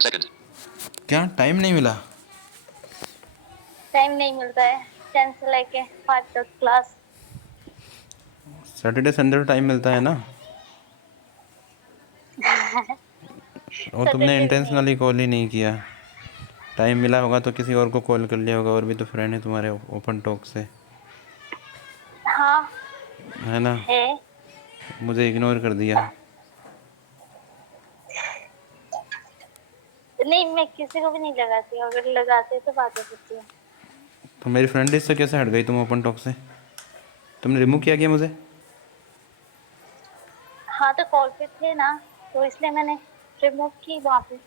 क्या टाइम नहीं मिला? टाइम नहीं मिलता है 10 से लेके 5 तक क्लास। सैटरडे संडे को टाइम मिलता है ना? और तुमने सैटरडे भी नहीं। इंटेंशनली कॉल ही नहीं किया। टाइम मिला होगा तो किसी और को कॉल कर लिया होगा, और भी तो फ्रेंड है तुम्हारे ओपन टॉक से, हाँ है ना? है। मुझे इग्नोर कर दिया। नहीं, मैं किसी को भी नहीं लगाती, अगर लगाते तो बातें करती हूँ। तो मेरी फ्रेंड लिस्ट से कैसे हट गई तुम ओपन टॉक से? तुमने रिमूव किया क्या मुझे? हाँ तो कॉल पे थे ना, तो इसलिए मैंने रिमूव की वहाँ पे।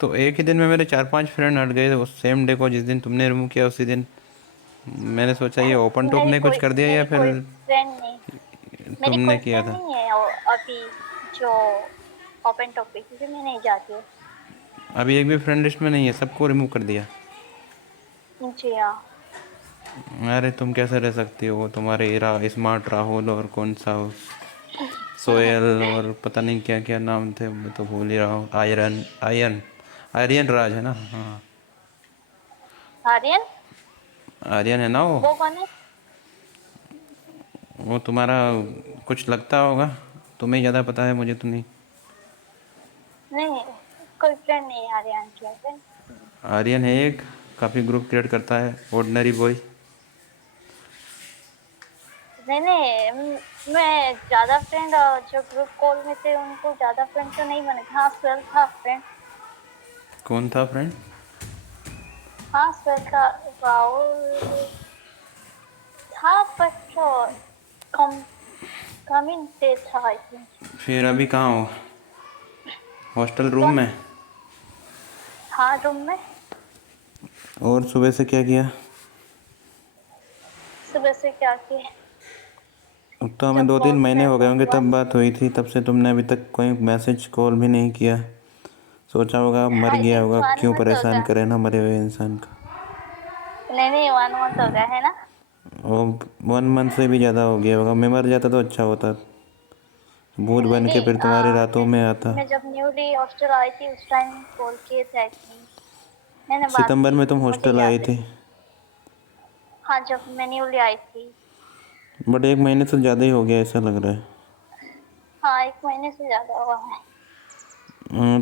तो एक ही दिन में मेरे 4-5 फ्रेंड हट गए उस सेम डे को, जिस दिन तुमने रिमूव किया उसी दिन। मैंने सोचा ये ओपन टॉप ने कुछ कर दिया, या मेरी फिर कोई फ्रेंड नहीं। मेरी तुमने कोई किया फ्रेंड था? नहीं है अभी जो ओपन टॉपिक, क्योंकि मैं नहीं जाती हूँ। अभी एक भी फ्रेंड लिस्ट में नहीं है, सबको रिमूव कर दिया? जी हाँ। अरे तुम कैसे रह सकती हो? वो तुम्हारे स्मार्ट राहुल और कौन सा सोहेल और पता नहीं क्या क्या नाम थे, मैं तो भूल ही रहा हूँ। आयरन आयन आर्यन राज है ना? हाँ, आर्यन। आर्यन है ना वो? वो कौन है? वो तुम्हारा कुछ लगता होगा, तुम्हें ज़्यादा पता है, मुझे तो नहीं। नहीं, कोई फ्रेंड नहीं है आर्यन की फ्रेंड। आर्यन है एक, काफ़ी ग्रुप क्रिएट करता है, ऑर्डिनरी बॉय। नहीं नहीं, मैं ज्यादा फ्रेंड जो ग्रुप कॉल में थे उनको ज्यादा फ्रेंड तो नहीं बने। हाँ सर था फ्रेंड। कौन था फ्रेंड? हाँ सर था। राहुल था, बट कम कम इन पे था आई थिंक। फिर अभी कहाँ हो? हॉस्टल रूम क्या? में? हाँ रूम में। और सुबह से क्या किया? सुबह से क्या किए? अब तो हमें जब 2-3 महीने फ्रेंड हो गए लोग होंगे हुआ। तब बात हुई थी, तब से तुमने अभी तक कोई मैसेज कॉल भी नहीं किया। सोचा होगा मर आई गया थिंक होगा, 1 क्यों मंथ हो परेशान गया। करे ना मरे हुए इंसान को। नहीं नहीं, 1 मंथ हो गया है ना। और 1 मंथ से भी ज़्यादा हो गया होगा। मैं मर जाता तो अच्छा होता, भूत नहीं बन के नहीं, फिर तुम्हारी रातों में आता। मैं जब न्यूली हॉस्टल आई थी उस टाइम कॉल किए थे आई थिंक। मैंने बात सितंबर की में तुम थी, मुझे हॉस्टल आए याद है। थे, हाँ जब मैं न्यूली आई थी। बट 1 महीने से ज़्यादा ही हो गया ऐसा लग रहा है। हाँ 1 महीने से ज्यादा हुआ है।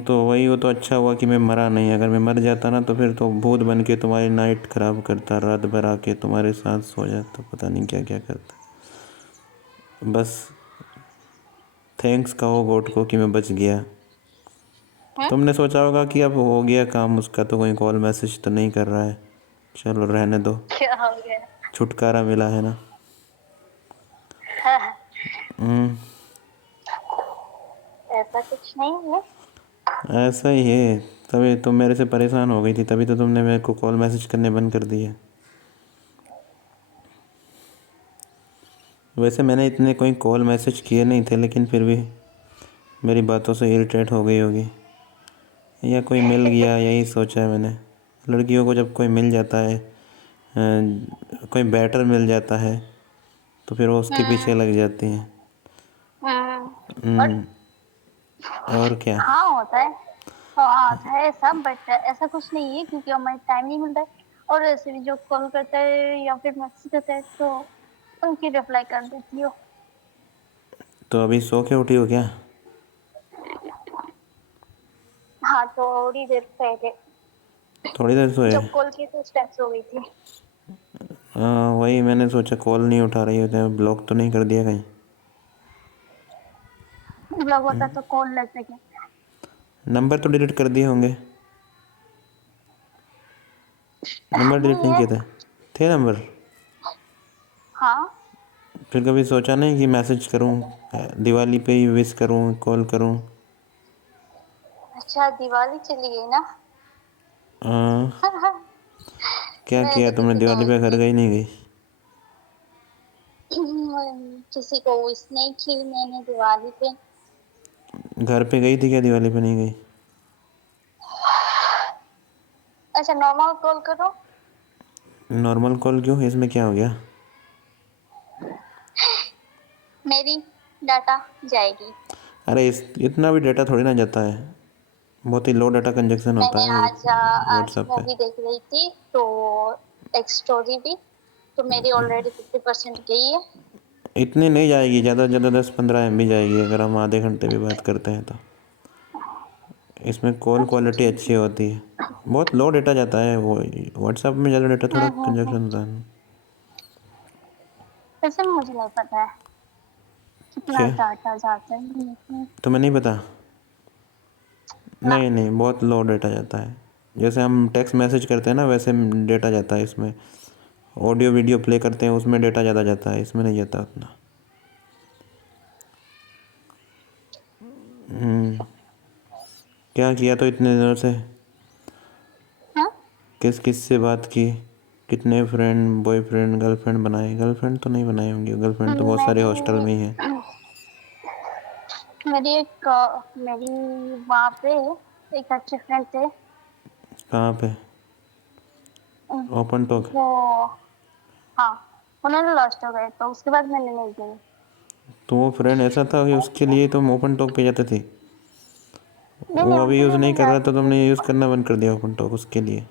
तो वही, वो तो अच्छा हुआ कि मैं मरा नहीं। अगर मैं मर जाता ना तो फिर तो भूत बन के तुम्हारी नाइट ख़राब करता, रात भर आके तुम्हारे साथ सो जाता, पता नहीं क्या क्या करता। बस थैंक्स कहो गॉड को कि मैं बच गया। हम्म। तुमने सोचा होगा कि अब हो गया काम उसका, तो कोई कॉल मैसेज तो नहीं कर रहा है, चलो रहने दो, क्या हो गया? छुटकारा मिला है ना। हाँ, हम्म, ऐसा कुछ नहीं है। ऐसा ही है। तभी तुम मेरे से परेशान हो गई थी, तभी तो तुमने मेरे को कॉल मैसेज करने बंद कर दिए। वैसे मैंने इतने कोई कॉल मैसेज किए नहीं थे, लेकिन फिर भी मेरी बातों से इरिटेट हो गई होगी, या कोई मिल गया, यही सोचा है मैंने। लड़कियों को जब कोई मिल जाता है, कोई बेटर मिल जाता है, तो फिर वो उसके पीछे हम्म। लग जाती हैं। बट हम्म, और क्या। हाँ होता है। हाँ होता है सब, बट ऐसा कुछ नहीं है क्योंकि हमें टाइम नहीं मिलता है। और ऐसे भी जो कॉल करता है या फिर मैसेज करता है तो उनकी रिप्लाई कर देती हो। तो अभी सो के उठी हो क्या? हाँ थोड़ी देर पहले थोड़ी देर सोए? जब कॉल की तो उस टाइम सो गई थी। हाँ वही, मैंने सोचा कॉल नहीं उठा रही होते, ब्लॉक तो नहीं कर दिया कहीं? ब्लॉग होता तो कॉल लगते क्या? नंबर तो डिलीट कर दिए होंगे? नंबर डिलीट नहीं नहीं है। किए थे नंबर? हाँ। फिर कभी सोचा नहीं कि मैसेज करूं, दिवाली पे ही विश करूं, कॉल करूं? अच्छा दिवाली चली गई ना। हाँ, क्या मैं किया तो तुमने किसी को दिवाली पे, घर गई नहीं गई? किसी को विश नहीं की मैंने दिवाली पे। घर पे गई थी क्या, दिवाली पे नहीं गई? अच्छा नॉर्मल कॉल करो। नॉर्मल कॉल क्यों, इसमें क्या हो गया? मेरी डाटा जाएगी। अरे इतना भी डेटा थोड़ी ना जाता है, बहुत ही लो डाटा कंजक्शन होता मैंने है आज व्हाट्सएप पे। मूवी देख रही थी तो एक स्टोरी भी, तो मेरी ऑलरेडी 50% गई है। इतनी नहीं जाएगी, ज़्यादा से ज़्यादा 10-15 MB जाएगी अगर हम आधे घंटे भी बात करते हैं तो। इसमें कॉल क्वालिटी अच्छी होती है। बहुत लो डेटा जाता है वो, व्हाट्सएप में ज़्यादा डेटा थोड़ा कंजक्शन होता है। वैसे मुझे नहीं पता है कितना क्या? डाटा जाता है, लेकिन तुम्हें नहीं पता? ना। नहीं नहीं, बहुत लो डेटा जाता है। जैसे हम टेक्स्ट मैसेज करते हैं ना, वैसे डेटा जाता है इसमें। ऑडियो वीडियो प्ले करते हैं उसमें डेटा ज़्यादा जाता है, इसमें नहीं जाता उतना। क्या किया तो इतने दिनों से? हाँ? किस किस से बात की? कितने फ्रेंड, बॉयफ्रेंड, गर्लफ्रेंड बनाए? गर्लफ्रेंड तो नहीं बनाए होंगे, गर्लफ्रेंड तो बहुत सारे हॉस्टल में ही है। मेरी वहाँ पे एक अच्छे फ्रेंड थे। कहाँ पे? Open talk? वो, हाँ, उन्होंने लॉस्ट हो गए तो उसके बाद मैंने नहीं गई। तो वो फ्रेंड ऐसा था कि उसके लिए तुम ओपन टॉक पे जाते थे? नहीं वो नहीं, अभी उनके यूज़ लिए नहीं नहीं कर रहा जाती तो थी। तुमने यूज़ करना बंद कर दिया ओपन टॉक उसके लिए?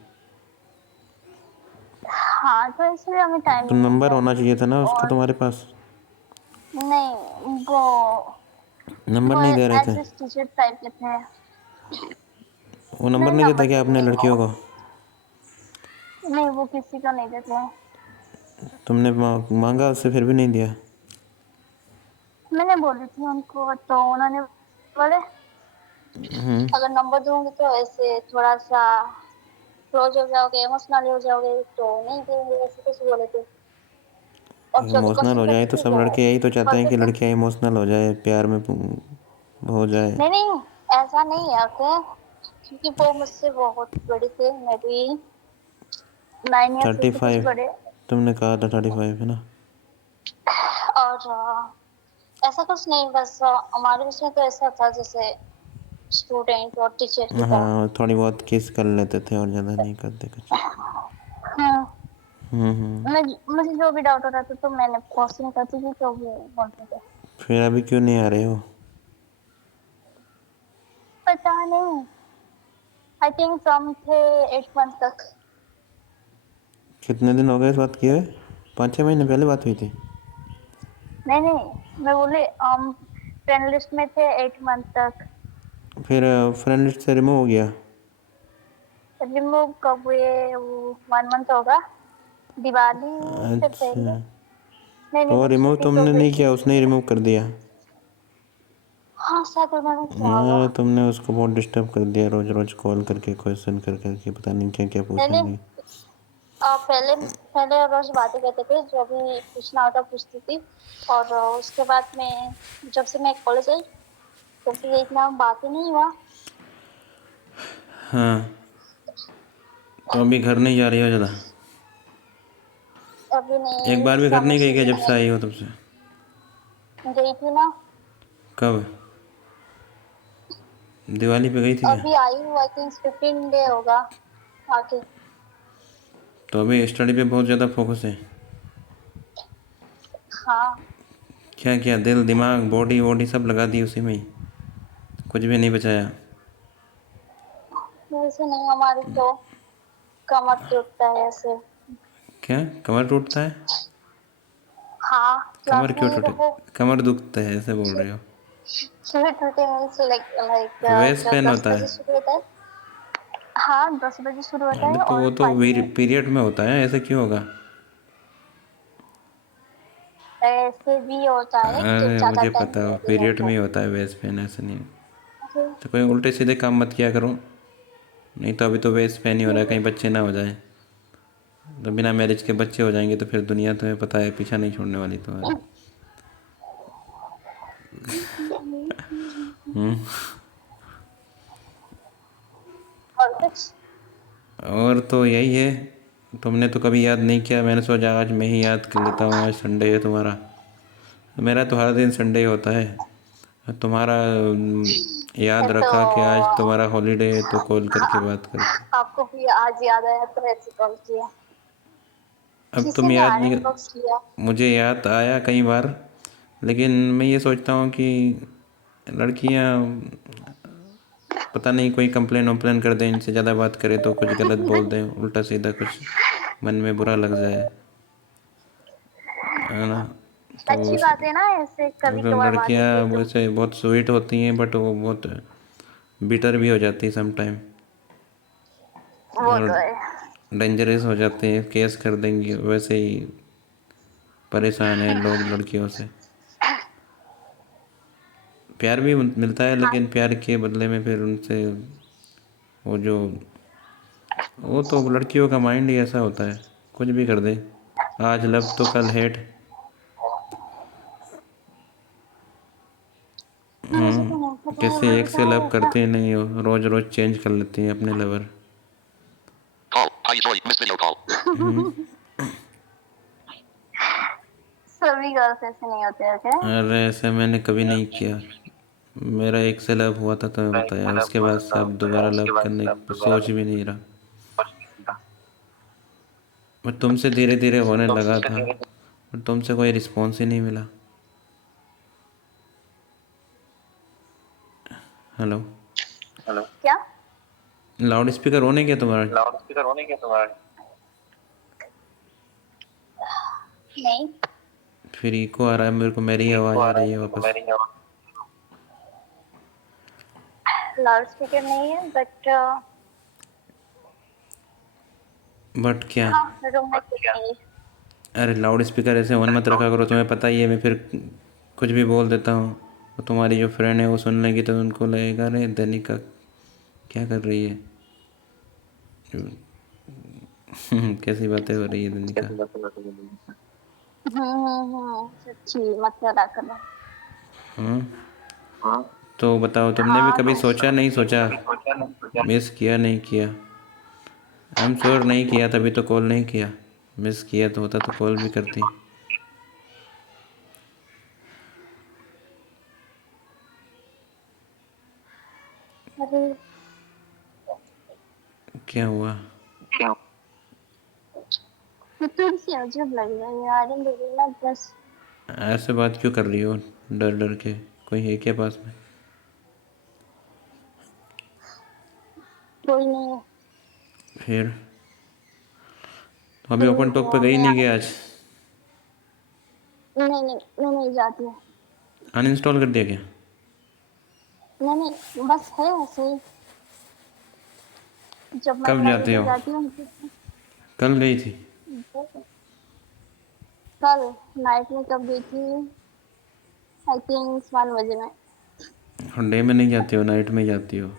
हाँ, तो इसलिए हमें टाइम तो नहीं नंबर मिलता है। होना चाहिए था ना उसका और तुम्हारे पास। नहीं, वो नंबर वो नहीं दे रहे थे? एज टीचर टाइप के थे। वो नंबर नहीं, नहीं देता नंबर क्या देते अपने नहीं लड़कियों वो। को? नहीं, वो किसी को नहीं देते हैं। तुमने मांगा उससे फिर भी नहीं दिया? मैंने बोली थी उनको तो उन्होंने बोले अगर नंबर दूंगी तो ऐसे थोड़ा सा क्लोज हो जाओगे, इमोशनल हो जाओगे, तो नहीं देंगे, ऐसे कुछ बोले थे। और जो भी इमोशनल क्वेश्चन हो जाए करते तो थे सब वो लड़के यही तो चाहते हैं बोलते कि थे। लड़कियां इमोशनल हो जाए, प्यार में हो जाए। नहीं नहीं, ऐसा नहीं है ओके, क्योंकि वो मुझसे बहुत बड़े थे, मे बी 9 ईयर्स से कुछ 35? बड़े। तुमने कहा था 35 है ना? और ऐसा कुछ नहीं, बस हमारे बीच में तो ऐसा था जैसे स्टूडेंट और टीचर की तरह। हाँ, थोड़ी बहुत किस कर लेते थे और ज़्यादा नहीं करते कुछ। हाँ, हम्म। मुझे जो भी डाउट होता था तो मैंने क्वेश्चन करती थी तो वो बोलते थे। फिर अभी क्यों नहीं आ रहे हो? पता नहीं, आई थिंक कम थे 8 मंथ तक। कितने दिन हो गए इस बात किए हुए? 5-6 महीने पहले बात हुई थी? नहीं नहीं, मैं बोले हम फ्रेंड लिस्ट में थे 8 मंथ तक। फिर फ्रेंड लिस्ट से रिमूव हो गया? रिमूव कब हुए, वो 1 मंथ होगा, दिवाली से अच्छा, पहले। नहीं नहीं, तो मैं रिमूव छुट्टी तुमने तो गई नहीं थी। किया, उसने ही रिमूव कर दिया? हाँ, शायद उन्होंने किया होगा। हाँ, तुमने उसको बहुत डिस्टर्ब कर दिया, रोज रोज कॉल करके क्वेश्चन कर करके, पता नहीं क्या क्या नहीं नहीं, पूछेंगे। पहले पहले रोज बातें करते थे, जो भी पूछना होता पूछती थी। और उसके बाद में जब से मैं कॉलेज आई तब से इतना बात ही नहीं हुआ। हाँ, तो अभी घर नहीं जा रही हो ज़्यादा? अभी एक नहीं, बार भी घर समर नहीं गई क्या जब सीजन से में आई हो तब से? गई थी ना। कब? दिवाली पे गई थी क्या? अभी आई हूँ, आई थिंक 15 डे होगा आके। तो अभी स्टडी पे बहुत ज़्यादा फोकस है? हाँ, क्या क्या, दिल दिमाग बॉडी वॉडी सब लगा दी उसी में ही, कुछ भी नहीं बचाया? वैसे नहीं, हमारी तो कमर टूटता है ऐसे। क्या कमर टूटता है? हाँ, क्लास कमर में क्यों ही टूटे? रहो। कमर दुखता है ऐसे बोल रहे हो? सुबह टूटे मीन्स लाइक लाइक वेस्ट जब पेन दस होता है? बजे शुरू होता है। हाँ, 10 बजे शुरू होता अबे है तो और वो तो 5 में। पीरियड में होता है, ऐसे क्यों होगा? ऐसे भी होता है कि अरे ज्यादा मुझे टाइम पता है, नहीं पीरियड होता में ही है। होता है वेस्ट पेन, ऐसे नहीं। Okay. तो कोई उल्टे सीधे काम मत किया करो, नहीं तो अभी तो वेस्ट पेन ही हो रहा है, कहीं बच्चे ना हो जाए। तो बिना मैरिज के बच्चे हो जाएंगे तो फिर दुनिया तुम्हें पता है पीछा नहीं छोड़ने वाली तुम्हारा। और कुछ। और तो यही है, तुमने तो कभी याद नहीं किया, मैंने सोचा आज मैं ही याद कर लेता हूँ, आज संडे है तुम्हारा। मेरा तो हर दिन संडे होता है, तुम्हारा याद तो रखा कि आज तुम्हारा हॉलीडे है तो कॉल करके बात करते। आपको भी आज याद आया तो ऐसे कॉल किया। अब किसी तुम ने याद नहीं, आयरन बॉक्स किया। मुझे याद आया कई बार, लेकिन मैं ये सोचता हूँ कि लड़कियाँ पता नहीं कोई कंप्लेन वम्प्लेन कर दे, इनसे ज़्यादा बात करे तो कुछ गलत बोल दे, उल्टा सीधा कुछ मन में बुरा लग जाए, है ना। तो अच्छी बात है ना, ऐसे कभी कभार बात होती है लड़कियां तो। वैसे बहुत स्वीट होती हैं, बट वो बहुत बिटर भी हो जाती है सम टाइम, वो और तो है। डेंजरस हो जाते हैं, केस कर देंगी। वैसे ही परेशान हैं लोग लड़कियों से। प्यार भी मिलता है, हाँ। लेकिन प्यार के बदले में फिर उनसे वो जो वो तो लड़कियों का माइंड ही ऐसा होता है, कुछ भी कर दे, आज लव तो कल हेट। मुझे तो नहीं पता है, किसी मुझे एक से क्या लव ऐसा। करते नहीं हो, रोज रोज चेंज कर लेती हैं अपने lover. Call. Hi, sorry, missed video call. सभी गर्ल्स ऐसे नहीं होते हैं क्या? अरे ऐसे मैंने कभी नहीं किया। मेरा एक से लव हुआ था तो बताया, उसके बाद से अब दोबारा लव करने की सोच भी नहीं रहा। बट तुमसे धीरे धीरे होने लगा था, बट तुमसे कोई रिस्पॉन्स ही नहीं मिला। हेलो, क्या? लाउड स्पीकर होने क्या तुम्हारा? नहीं, फिर इको आ रहा है मेरे को, मेरी आवाज़ आ रही है वापस। लाउड स्पीकर नहीं है, बट बट क्या? हाँ, रूम में ठीक है। अरे लाउड स्पीकर ऐसे ऑन मत रखा करो, तुम्हें पता ही है मैं फिर कुछ भी बोल देता हूँ, तो तुम्हारी जो फ्रेंड है वो सुन लेगी तो उनको लगेगा अरे दनिका क्या कर रही है। कैसी बातें हो रही है दनिका। सच्ची मत करा करो। हाँ, तो बताओ तुमने भी हाँ कभी तो सोचा नहीं सोचा, मिस किया नहीं किया? आई एम श्योर नहीं किया, तभी तो कॉल नहीं किया। मिस किया तो होता तो कॉल भी करती। अरे क्या हुआ? तो थोड़ी सी अजीब लग रही है यार, इन लोगों ना बस। ऐसे बात क्यों कर रही हो डर डर के? कोई है क्या पास में? कोई नहीं है। फिर तो अभी तो ओपन टॉक पे गई मैं नहीं क्या आज? नहीं नहीं, मैं नहीं जाती हूँ। अनइंस्टॉल कर दिया क्या? नहीं नहीं, बस है ऐसे ही। जब मन कब लगे जाते तो हो? जाती हूँ। कल गई थी? कल नाइट में कब गई थी? आई थिंक 1 बजे में। और डे में नहीं जाती हो, नाइट में जाती हो?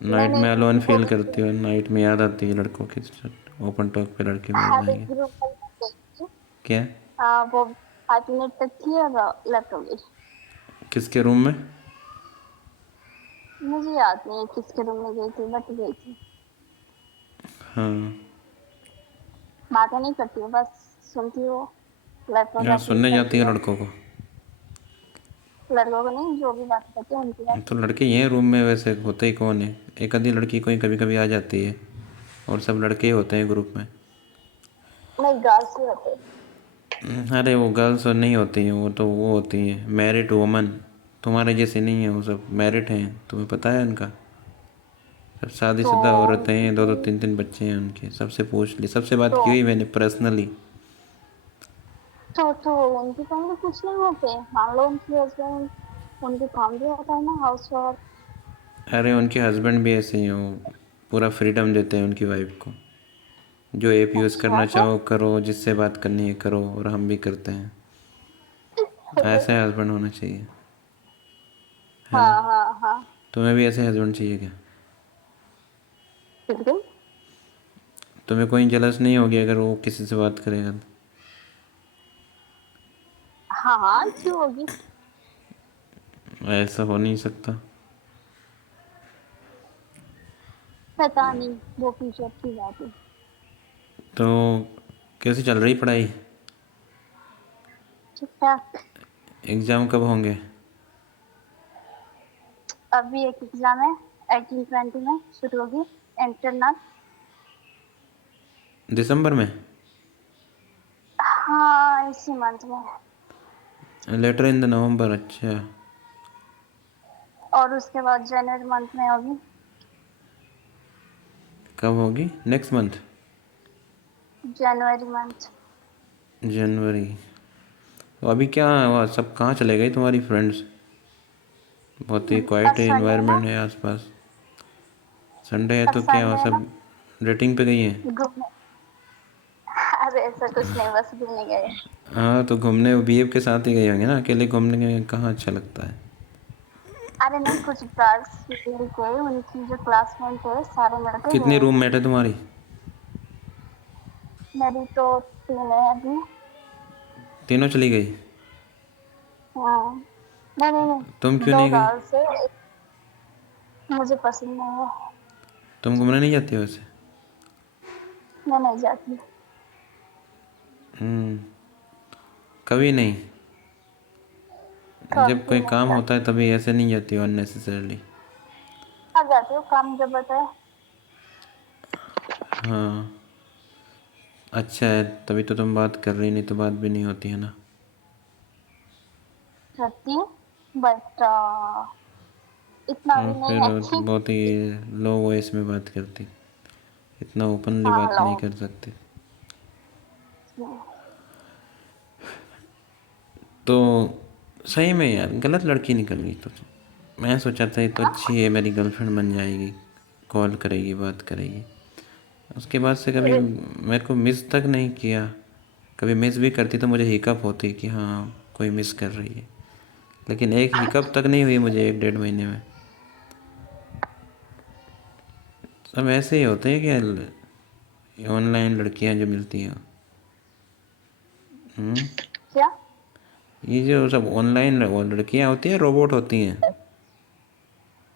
नहीं नाइट में अलोन नहीं, वो फील भी करती हो, नाइट में याद आती है लड़कों की साथ ओपन टॉक पे लड़के मिल हर एक जाएंगे। ग्रुप में गई थी। क्या? हाँ, वो 5 मिनट तक थी और लेफ्ट हो गई। किसके रूम में? मुझे याद नहीं है किसके रूम में गई थी, बट गई थी। हाँ, बातें नहीं करती हूँ, बस सुनती हूँ। लेफ्ट हो यहाँ जाती है, सुनने जाती करती है है। लड़कों को? लड़कों को नहीं, जो भी बात करती है उनकी बात। तो लड़के ये हैं रूम में, वैसे होते ही कौन है? एक आधी लड़की कोई कभी कभी आ जाती है, और सब लड़के ही होते हैं ग्रुप में। नहीं, गर्ल्स ही होते हैं। अरे वो गर्ल्स और नहीं होती हैं, वो तो वो होती हैं मैरिड वुमन। तुम्हारे जैसे नहीं है, वो सब मैरिड हैं, तुम्हें पता है उनका। सब तो शादीशुदा औरतें हैं, दो दो उनकी तीन तीन बच्चे हैं उनके। सबसे पूछ ली, सबसे बात तो की हुई मैंने पर्सनली। उनके काम भी कुछ नहीं होते। मान लो उनकी हस्बैंड, उनके काम भी होता है ना, हाउस वर्क। अरे उनके हस्बैंड भी ऐसे ही हैं, वो पूरा फ्रीडम देते हैं उनकी वाइफ को। जो ऐप यूज़ अच्छा करना तो चाहो करो, जिससे बात करनी है करो, और हम भी करते हैं। ऐसे हस्बैंड होना चाहिए, है ना। हाँ हाँ हाँ, तुम्हें भी ऐसे हस्बैंड चाहिए क्या? बिल्कुल। तुम्हें कोई जलस नहीं होगी अगर वो किसी से बात करेगा तो? हाँ हाँ, क्यों होगी? ऐसा हो नहीं सकता। पता नहीं, वो फ्यूचर की बात है। तो कैसी चल रही पढ़ाई? ठीक ठाक। एग्ज़ाम कब होंगे? अभी एक एग्जाम है, 18-20 में शुरू होगी, इंटरनल। दिसंबर में? हाँ, इसी मंथ में। लेटर इन द नवंबर, अच्छा। और उसके बाद जनवरी मंथ में होगी। कब होगी? Next month? January month. जनवरी। तो अभी क्या हुआ, सब कहाँ चले गए तुम्हारी फ्रेंड्स? बहुत ही आज क्वाइट संडे है ना। एनवायरनमेंट है आसपास। संडे है आज तो क्या हुआ, संडे है ना। सब डेटिंग पे गई हैं? घूमने। अरे ऐसा कुछ नहीं, बस घूमने गए। हाँ तो घूमने बीएफ के साथ ही गए होंगे ना, अकेले घूमने में कहाँ अच्छा लगता है। अरे नहीं, कुछ गर्ल्स मिलके, उनकी जो क्लासमेट है सारे मिलके कितनी गए। रूममेट है तुम्हारी? मेरी तो 3 है अभी। तीनों चली गई? हाँ। नहीं नहीं तुम नहीं, क्यों 2 नहीं गई? गर्ल्स है, मुझे पसंद नहीं है। तुम घूमने नहीं जाती वैसे? मैं नहीं जाती। कभी नहीं? जब कभी कोई नहीं काम होता जाती। है तभी ऐसे नहीं जाती हो अननेसेसरली? आ जाती हूँ, काम जब होता है। हाँ अच्छा है, तभी तो तुम बात कर रही, नहीं तो बात भी नहीं होती है ना। करती हूँ, बट इतना और भी नहीं फिर है कि। बहुत ही लो वॉइस में बात करती, इतना ओपनली हाँ बात हेलो। नहीं कर सकती। तो सही में यार गलत लड़की निकल गई तो। मैं सोचा था ये तो अच्छी है, मेरी गर्लफ्रेंड बन जाएगी, कॉल करेगी, बात करेगी। उसके बाद से कभी मेरे को मिस तक नहीं किया। कभी मिस भी करती तो मुझे हिकअप होती कि हाँ कोई मिस कर रही है, लेकिन एक हिकअप तक नहीं हुई मुझे 1 डेढ़ महीने में। सब ऐसे ही होते हैं कि ऑनलाइन लड़कियां जो मिलती हैं। क्या? ये जो सब ऑनलाइन लड़कियां होती हैं रोबोट होती हैं।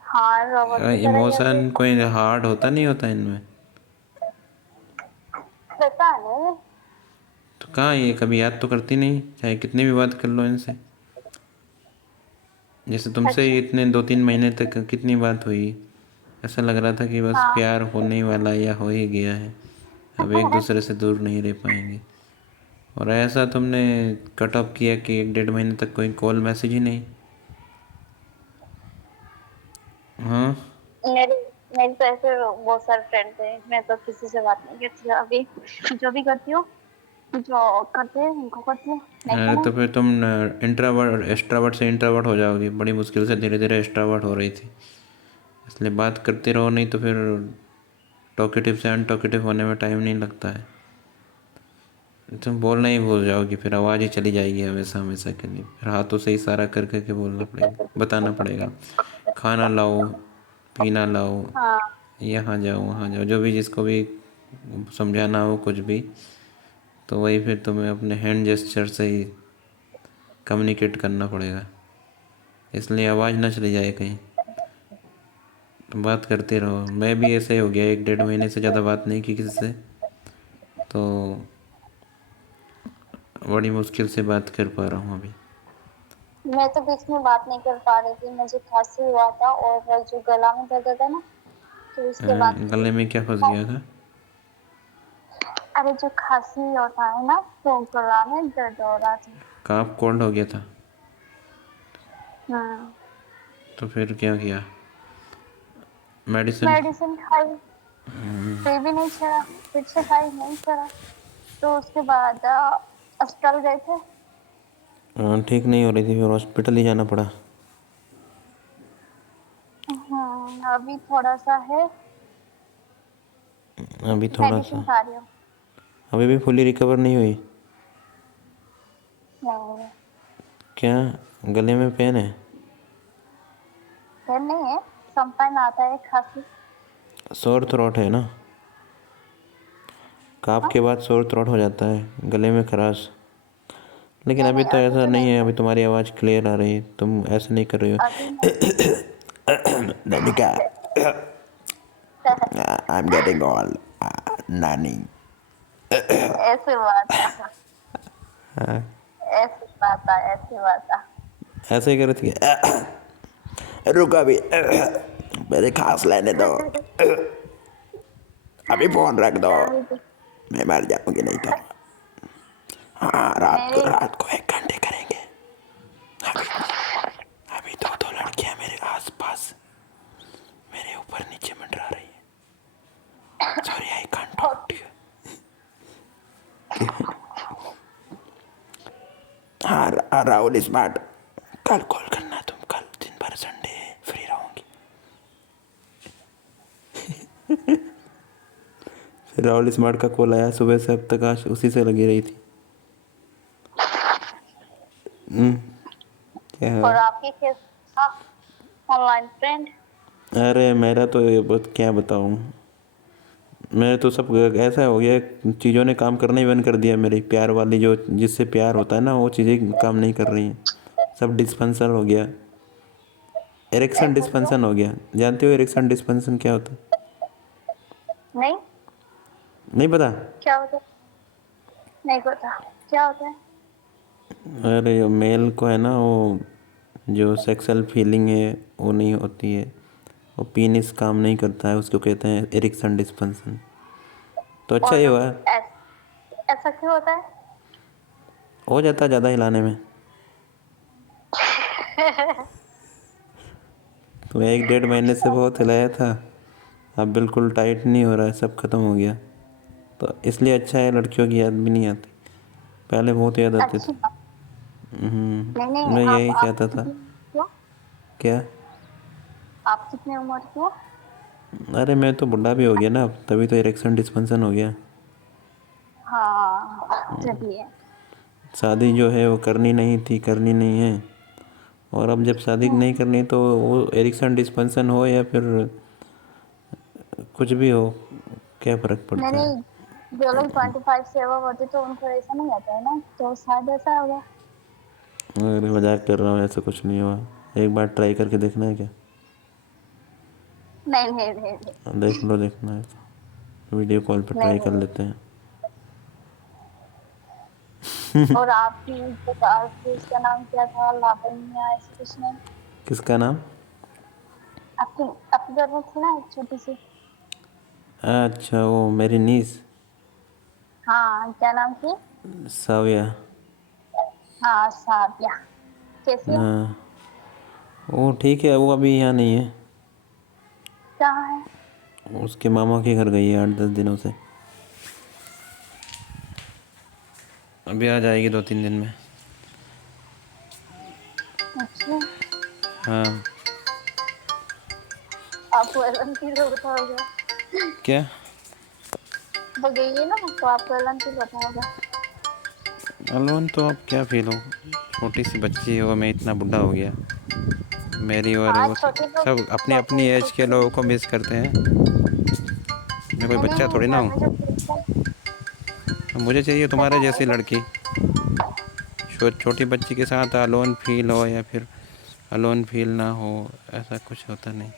हाँ, रोबोट की तरह ही होती है। इमोशन कोई हार्ड होता नहीं होता इनमें। पता नहीं। तो कहाँ ये कभी याद तो करती नहीं, चाहे कितनी भी बात कर लो इनसे। जैसे तुमसे ही अच्छा। इतने 2-3 महीने तक कितनी बात हुई, ऐसा लग रहा था कि बस हाँ। प्यार होने वाला या हो ही गया है, अब एक दूसरे से दूर नहीं रह पाएंगे। और ऐसा तुमने कट ऑफ किया कि 1 डेढ़ महीने तक कोई कॉल मैसेज ही नहीं। हाँ मेरे मेरे तो ऐसे बहुत सारे फ्रेंड्स हैं, मैं तो किसी से बात नहीं करती अभी। जो भी करती हूँ, जो करते हैं उनको करती हूँ, नहीं तो अरे तो नहीं। फिर तुम इंट्रावर्ट एक्सट्रावर्ट से इंट्रावर्ट हो जाओगी, बड़ी मुश्किल से धीरे धीरे एक्सट्रावर्ट हो रही थी। इसलिए बात करते रहो, नहीं तो फिर टॉकेटिव से अनटॉकेटिव होने में टाइम नहीं लगता है। तुम बोलना ही भूल जाओगी, फिर आवाज़ ही चली जाएगी हमेशा हमेशा के लिए। फिर हाथों से इशारा कर करके बोलना पड़ेगा, बताना पड़ेगा खाना लाओ, पीना लाओ, हाँ। यहाँ जाओ वहाँ जाओ, जो भी जिसको भी समझाना हो कुछ भी, तो वही फिर तुम्हें अपने हैंड जेस्चर से ही कम्युनिकेट करना पड़ेगा। इसलिए आवाज़ ना चली जाए कहीं, तो बात करते रहो। मैं भी ऐसे ही हो गया, 1 डेढ़ महीने से ज़्यादा बात नहीं की किसी से, तो बड़ी मुश्किल से बात कर पा रहा हूँ अभी। मैं तो बीच में बात नहीं कर पा रही थी, मुझे खांसी हुआ था और जो गला में दर्द था ना, तो उसके बाद गले में क्या फंस गया था? अरे जो खांसी होता है ना, तो गला में दर्द हो रहा था। काफ कोल्ड हो गया था? हम्म। तो फिर क्या किया? मेडिसिन? मेडिसिन खाई, फिर भी नहीं चला। फिर से खाई, नहीं चला। तो उसके बाद अस्पताल गए थे। ठीक नहीं हो रही थी, फिर हॉस्पिटल ही जाना पड़ा? अभी थोड़ा सा है, अभी थोड़ा मेडिसिन सा? खा रही हूँ। अभी भी फुली रिकवर नहीं हुई? नहीं, क्या गले में पेन है? फिर नहीं है, समटाइम आता है खांसी। सोर थ्रोट है ना? काफ हाँ? के बाद सोर थ्रोट हो जाता है, गले में खराश। लेकिन नहीं अभी नहीं, तो अभी ऐसा तो नहीं नहीं है, है। अभी तुम्हारी आवाज़ क्लियर आ रही है, तुम ऐसे नहीं कर रही हो। अभी नहीं। Danica, I'm getting old. नानी। ऐसे बात था, ऐसी बात था, ऐसी बात था। ऐसे ही कर रही थी? रुक अभी, मेरे खांस लेने दो, अभी फोन रख दो, अभी तो मैं मर जाऊंगी नहीं तो। हाँ मेरे रात को 1 घंटे करेंगे। अभी अभी 2 लड़कियां मेरे आसपास राहुल स्मार्ट, कल कॉल करना तुम, कल दिन भर संडे है, फ्री रहूँगी। फिर राहुल स्मार्ट का कॉल आया सुबह से अब तक, आज उसी से लगी रही थी। क्या है? और आपकी कैसा ऑनलाइन फ्रेंड? अरे मेरा तो ये बहुत क्या बताऊँ, मेरे तो सब ऐसा हो गया, चीज़ों ने काम करना ही बंद कर दिया। मेरी प्यार वाली जो जिससे प्यार होता है ना, वो चीज़ें काम नहीं कर रही हैं, सब डिस्फंक्शन हो गया, एरिक्सन ऐसा क्यों? डिस्फंक्शन हो गया। जानते हो एरिक्सन डिस्फंक्शन क्या होता है? नहीं, नहीं पता? क्या होता है? नहीं पता क्या होता है। अरे मेल को है ना, वो जो सेक्सुअल फीलिंग है वो नहीं होती है, वो पीनिस काम नहीं करता है, उसको कहते हैं एरिक्सन डिस्फंक्शन। तो अच्छा ही और हुआ, ऐसा क्यों होता है? हो जाता है ज़्यादा हिलाने में। तो 1 डेढ़ महीने से बहुत हिलाया था, अब बिल्कुल टाइट नहीं हो रहा है, सब खत्म हो गया। तो इसलिए अच्छा है, लड़कियों की याद भी नहीं आती, पहले बहुत याद आती अच्छी थी। बात। नहीं नहीं, मैं आप यही चाहता था। कितनी क्यों? क्या? आप कितने उम्र के हो? अरे मैं तो बुढ़ा भी हो गया ना अब, तभी तो इरेक्शन डिस्फंक्शन हो गया। हाँ चलिए। शादी जो है वो करनी नहीं थी, करनी नहीं है, और अब जब शादी नहीं करनी तो वो एरिक्सन डिस्फंक्शन हो या फिर कुछ भी हो, क्या फ़र्क नहीं पड़ता है? नहीं, जो लोग 25 से अबव होते तो उनको ऐसा नहीं आता है ना, तो शायद ऐसा होगा। अरे मजाक कर रहा हूँ, ऐसा कुछ नहीं हुआ। एक बार ट्राई करके देखना है क्या? नहीं नहीं नहीं नहीं देख लो, देखना है तो वीडियो कॉल पर नहीं ट्राई कर नहीं। लेते हैं। और आपकी जो कार थी उसका नाम क्या था? लावण्या ऐसे कुछ नहीं? किसका नाम? आपकी आपकी गर्लफ्रेंड थी ना एक छोटी सी? अच्छा, वो मेरी नीस हाँ, क्या नाम थी? साविया। हाँ साबिया। कैसी है? हाँ, वो ठीक है, वो अभी यहाँ नहीं है, कहाँ है? उसके मामा के घर गई है 8 10 दिनों से, अभी आ जाएगी 2 3 दिन में। अच्छा, हाँ। आपको एलन फील होता होगा। क्या? वो गई है ना, तो आपको एलन फील होता होगा। अलोन तो अब क्या फील हो, छोटी सी बच्ची हो, मैं इतना बुढ़ा हो गया, मेरी और हाँ वो छोटे लोग सब अपनी अपनी छोटे एज खुद के से लोगों को नहीं। मिस करते हैं। मैं कोई बच्चा नहीं, थोड़ी ना घर हूँ, में जो पेशेंट मुझे चाहिए पता तुम्हारे है जैसी वो। लड़की, छोटी बच्ची के साथ अलोन फील हो या फिर अलोन फील ना हो, ऐसा कुछ होता नहीं।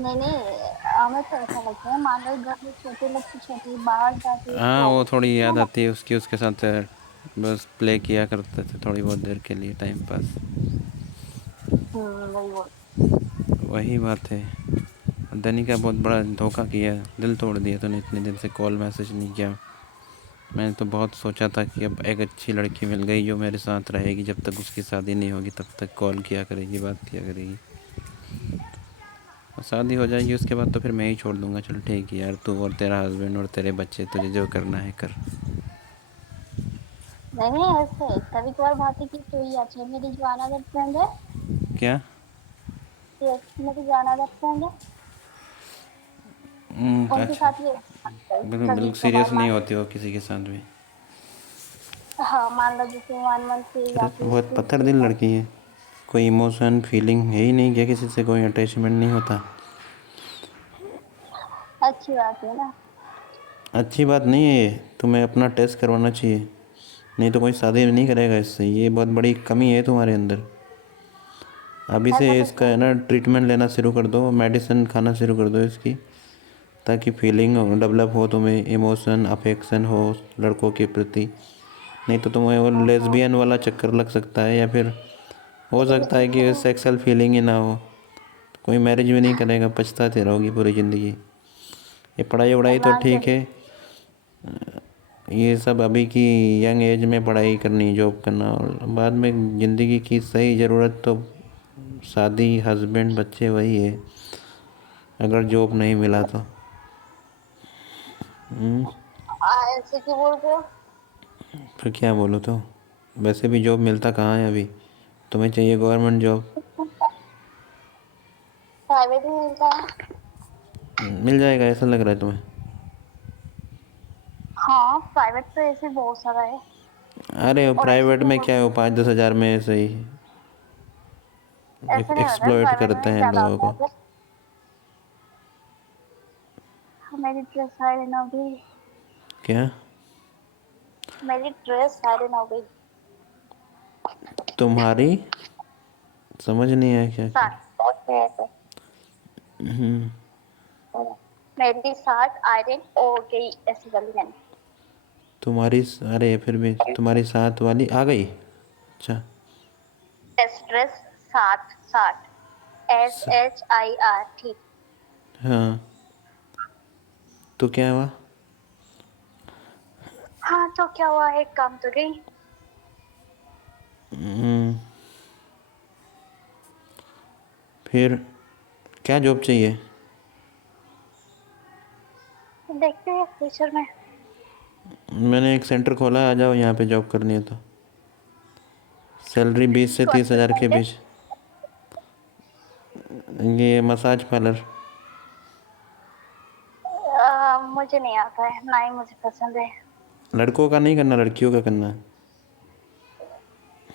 नहीं नहीं, हमें तो ऐसा लगता है, मान लो घर में छोटे बच्चे छोटे बाहर जाते हाँ, तो वो थोड़ी है याद ना। आती है उसकी, उसके साथ बस प्ले किया करते थे थोड़ी बहुत देर के लिए, टाइम पास। वही वो। वही बात है। दनी का बहुत बड़ा धोखा किया, दिल तोड़ दिया तूने, इतने दिन से कॉल मैसेज नहीं किया। मैंने तो बहुत सोचा था कि अब एक अच्छी लड़की मिल गई जो मेरे साथ रहेगी, जब तक उसकी शादी नहीं होगी तब तक कॉल किया करेगी, बात किया करेगी, और शादी हो जाएगी उसके बाद तो फिर मैं ही छोड़ दूंगा। चल ठीक है यार, तू और तेरा हस्बैंड और तेरे बच्चे, तुझे जो करना है कर। नहीं नहीं, ऐसे कभी कभार बात है कि तो ही अच्छी है। मेरी जो अनदर फ्रेंड है, क्या? ये मेरी जो अनदर फ्रेंड है, उनके अच्छा, साथ ये बिल्कुल कभी बिल्कुल कभार सीरियस नहीं मान। होती हो किसी के साथ भी? हाँ मान लो जैसे 1 मंथ से फिर या तो फिर बहुत 2 पत्थर 3 दिल मंथ। लड़की है, कोई इमोशन फीलिंग है ही नहीं क्या, किसी से कोई अटैचमेंट नहीं होता। अच्छी बात है ना। अच्छी बात नहीं है ये, तुम्हें अपना टेस्ट करवाना चाहिए, नहीं तो कोई शादी नहीं करेगा इससे, ये बहुत बड़ी कमी है तुम्हारे अंदर। अभी से ऐसा कुछ इसका है नहीं। ना ट्रीटमेंट लेना शुरू कर दो, मेडिसिन खाना शुरू कर दो इसकी, ताकि फीलिंग डेवलप हो, तुम्हें इमोशन अफेक्शन हो लड़कों के प्रति। नहीं तो तुम्हें वो ओहो। लेस्बियन वाला चक्कर लग सकता है, या फिर हो सकता है कि सेक्सुअल फीलिंग ही ना हो, कोई मैरिज भी नहीं करेगा, पछताते रहोगी पूरी ज़िंदगी। ये पढ़ाई वढ़ाई तो भगवान ठीक करे। है, ये सब अभी की यंग एज में पढ़ाई करनी, जॉब करना, और बाद में ज़िंदगी की सही ज़रूरत तो शादी हस्बैंड बच्चे वही है, अगर जॉब नहीं मिला तो। ऐसे क्यों बोल रहे हो? फिर क्या बोलो तो? वैसे भी जॉब मिलता कहाँ है अभी, तुम्हें चाहिए गवर्नमेंट जॉब। प्राइवेट में मिलता है। मिल जाएगा ऐसा लग रहा है तुम्हें। हाँ प्राइवेट तो ऐसे बहुत सारा है। अरे और ऐसे प्राइवेट भी में क्या है, वो 5-10 हज़ार में ऐसे ही ऐसे नहीं होता है, एक्सप्लॉइट प्राइवेट करते में हैं ज्यादा लोगों होता को। है। मेरी ड्रेस साइड हो गई। क्या मेरी ड्रेस साइड हो गई। तुम्हारी समझ नहीं आया क्या क्या। साठ हम्म, मेरी साठ आयरन हो गई ऐसी बोली मैंने। तुम्हारी अरे फिर भी तुम्हारी साथ वाली आ गई। अच्छा। ड्रेस साठ साठ SHIR ठीक। हाँ तो क्या हुआ। हाँ तो क्या हुआ, एक काम तो गई। हम्म, फिर क्या जॉब चाहिए। देखते हैं फ्यूचर में। मैंने एक सेंटर खोला है, आ जाओ यहाँ पे जॉब करनी है तो। सैलरी 20 से 30 हज़ार के कौन बीच। ये मसाज पार्लर। मुझे नहीं आता है, ना ही मुझे पसंद है। लड़कों का नहीं करना, लड़कियों का करना है।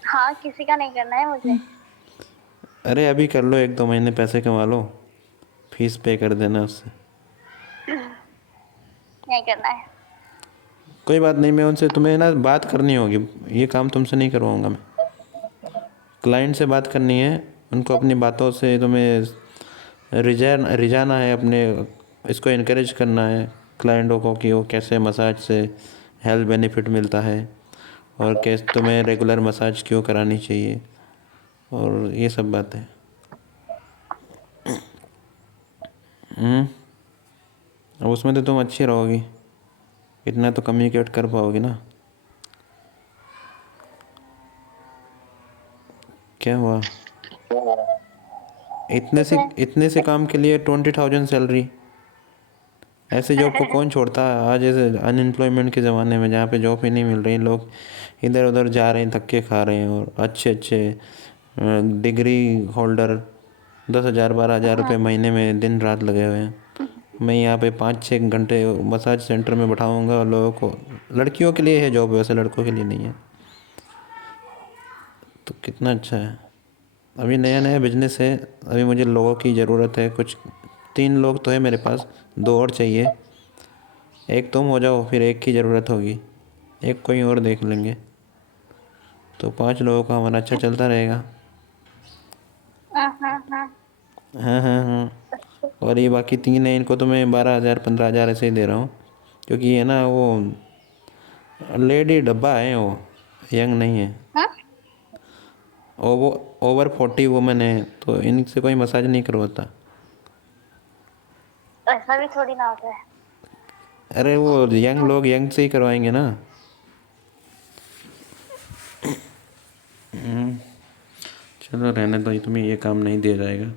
हाँ किसी का नहीं करना है मुझे। अरे अभी कर लो, 1-2 महीने पैसे कमा लो, फीस पे कर देना उससे। नहीं करना है। कोई बात नहीं, मैं उनसे तुम्हें ना बात करनी होगी, ये काम तुमसे नहीं करवाऊँगा मैं। क्लाइंट से बात करनी है, उनको अपनी बातों से तुम्हें रिझाना है अपने, इसको इनक्रेज करना है क्लाइंटों को कि वो कैसे मसाज से हेल्थ बेनिफिट मिलता है और कैसे तुम्हें रेगुलर मसाज क्यों करानी चाहिए और ये सब बातें। अब उसमें तो तुम अच्छी रहोगी, इतना तो कम्युनिकेट कर पाओगी ना। क्या हुआ। ठीक है। इतने से काम के लिए 20,000 सैलरी। ऐसे जॉब को कौन छोड़ता है आज, ऐसे अनएम्प्लॉयमेंट के ज़माने में जहाँ पे जॉब ही नहीं मिल रही, लोग इधर उधर जा रहे हैं, धक्के खा रहे हैं, और अच्छे अच्छे डिग्री होल्डर 10,000-12,000 रुपये महीने में दिन रात लगे हुए हैं। मैं यहाँ पे 5-6 घंटे मसाज सेंटर में बैठाऊँगा और लोगों को। लड़कियों के लिए है जॉब, वैसे लड़कों के लिए नहीं है। तो कितना अच्छा है। अभी नया नया बिजनेस है, अभी मुझे लोगों की ज़रूरत है कुछ। 3 लोग तो है मेरे पास, 2 और चाहिए। एक तुम हो जाओ, फिर एक की ज़रूरत होगी, एक कोई और देख लेंगे, तो 5 लोगों का हमारा अच्छा चलता रहेगा। हाँ। हाँ हाँ हाँ। और ये बाकी 3 हैं, इनको तो मैं 12,000-15,000 ऐसे ही दे रहा हूँ, क्योंकि ये ना वो लेडी डब्बा है, वो यंग नहीं है। हाँ? वो ओवर 40 वुमेन है, तो इनसे कोई मसाज नहीं करवाता। ऐसा भी थोड़ी ना होता है। अरे वो यंग लोग यंग से ही करवाएंगे ना। चलो रहने दो, ये तुम्हें ये काम नहीं दिया जाएगा।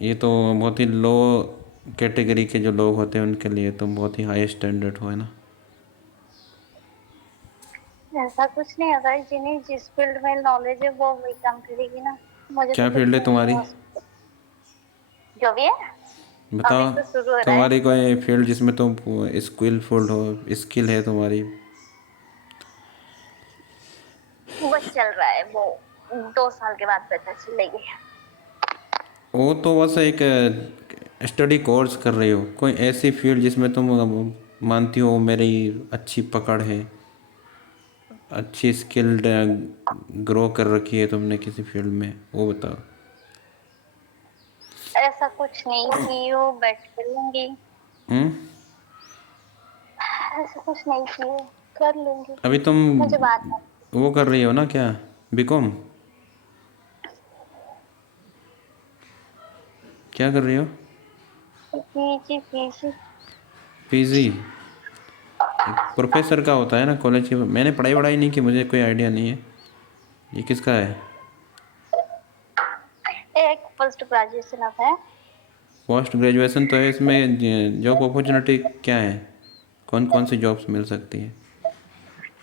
ये तो बहुत ही लो कैटेगरी के जो लोग होते हैं उनके लिए, तो बहुत ही हाई स्टैंडर्ड हो, है ना। ऐसा कुछ नहीं होता है, जिन्हें जिस फील्ड में नॉलेज है वो वही काम करेगी ना। मुझे तो क्या कुछ फील्ड है भी नहीं तुम्हारी, है जो भी है। अभी बताओ। तो शुरू हो रहा है। तुम्हारी कोई फील्ड जिसमें तुम स्किलफुल हो, स्किल है तुम्हारी। वो चल रहा है, वो 2 साल के बाद पता चलेगी। वो तो बस एक स्टडी कोर्स कर रही हो, कोई ऐसी फील्ड जिसमें तुम मानती हो मेरी अच्छी पकड़ है, अच्छी स्किल्ड ग्रो कर रखी है तुमने किसी फील्ड में, वो बताओ। ऐसा कुछ नहीं की वो बैठ कर लूंगी। हम्म। ऐसा कुछ नहीं की कर लूंगी। अभी तुम मुझे बात है। वो कर रही हो ना क्या, बीकॉम, क्या कर रही हो। PG PG. पीजी। एक प्रोफेसर का होता है ना कॉलेज के, मैंने पढ़ाई वढ़ाई नहीं की, मुझे कोई आइडिया नहीं है ये किसका है। एक पोस्ट ग्रेजुएशन आता है। पोस्ट ग्रेजुएशन तो है, इसमें जॉब अपॉर्चुनिटी क्या है, कौन कौन सी जॉब्स मिल सकती है।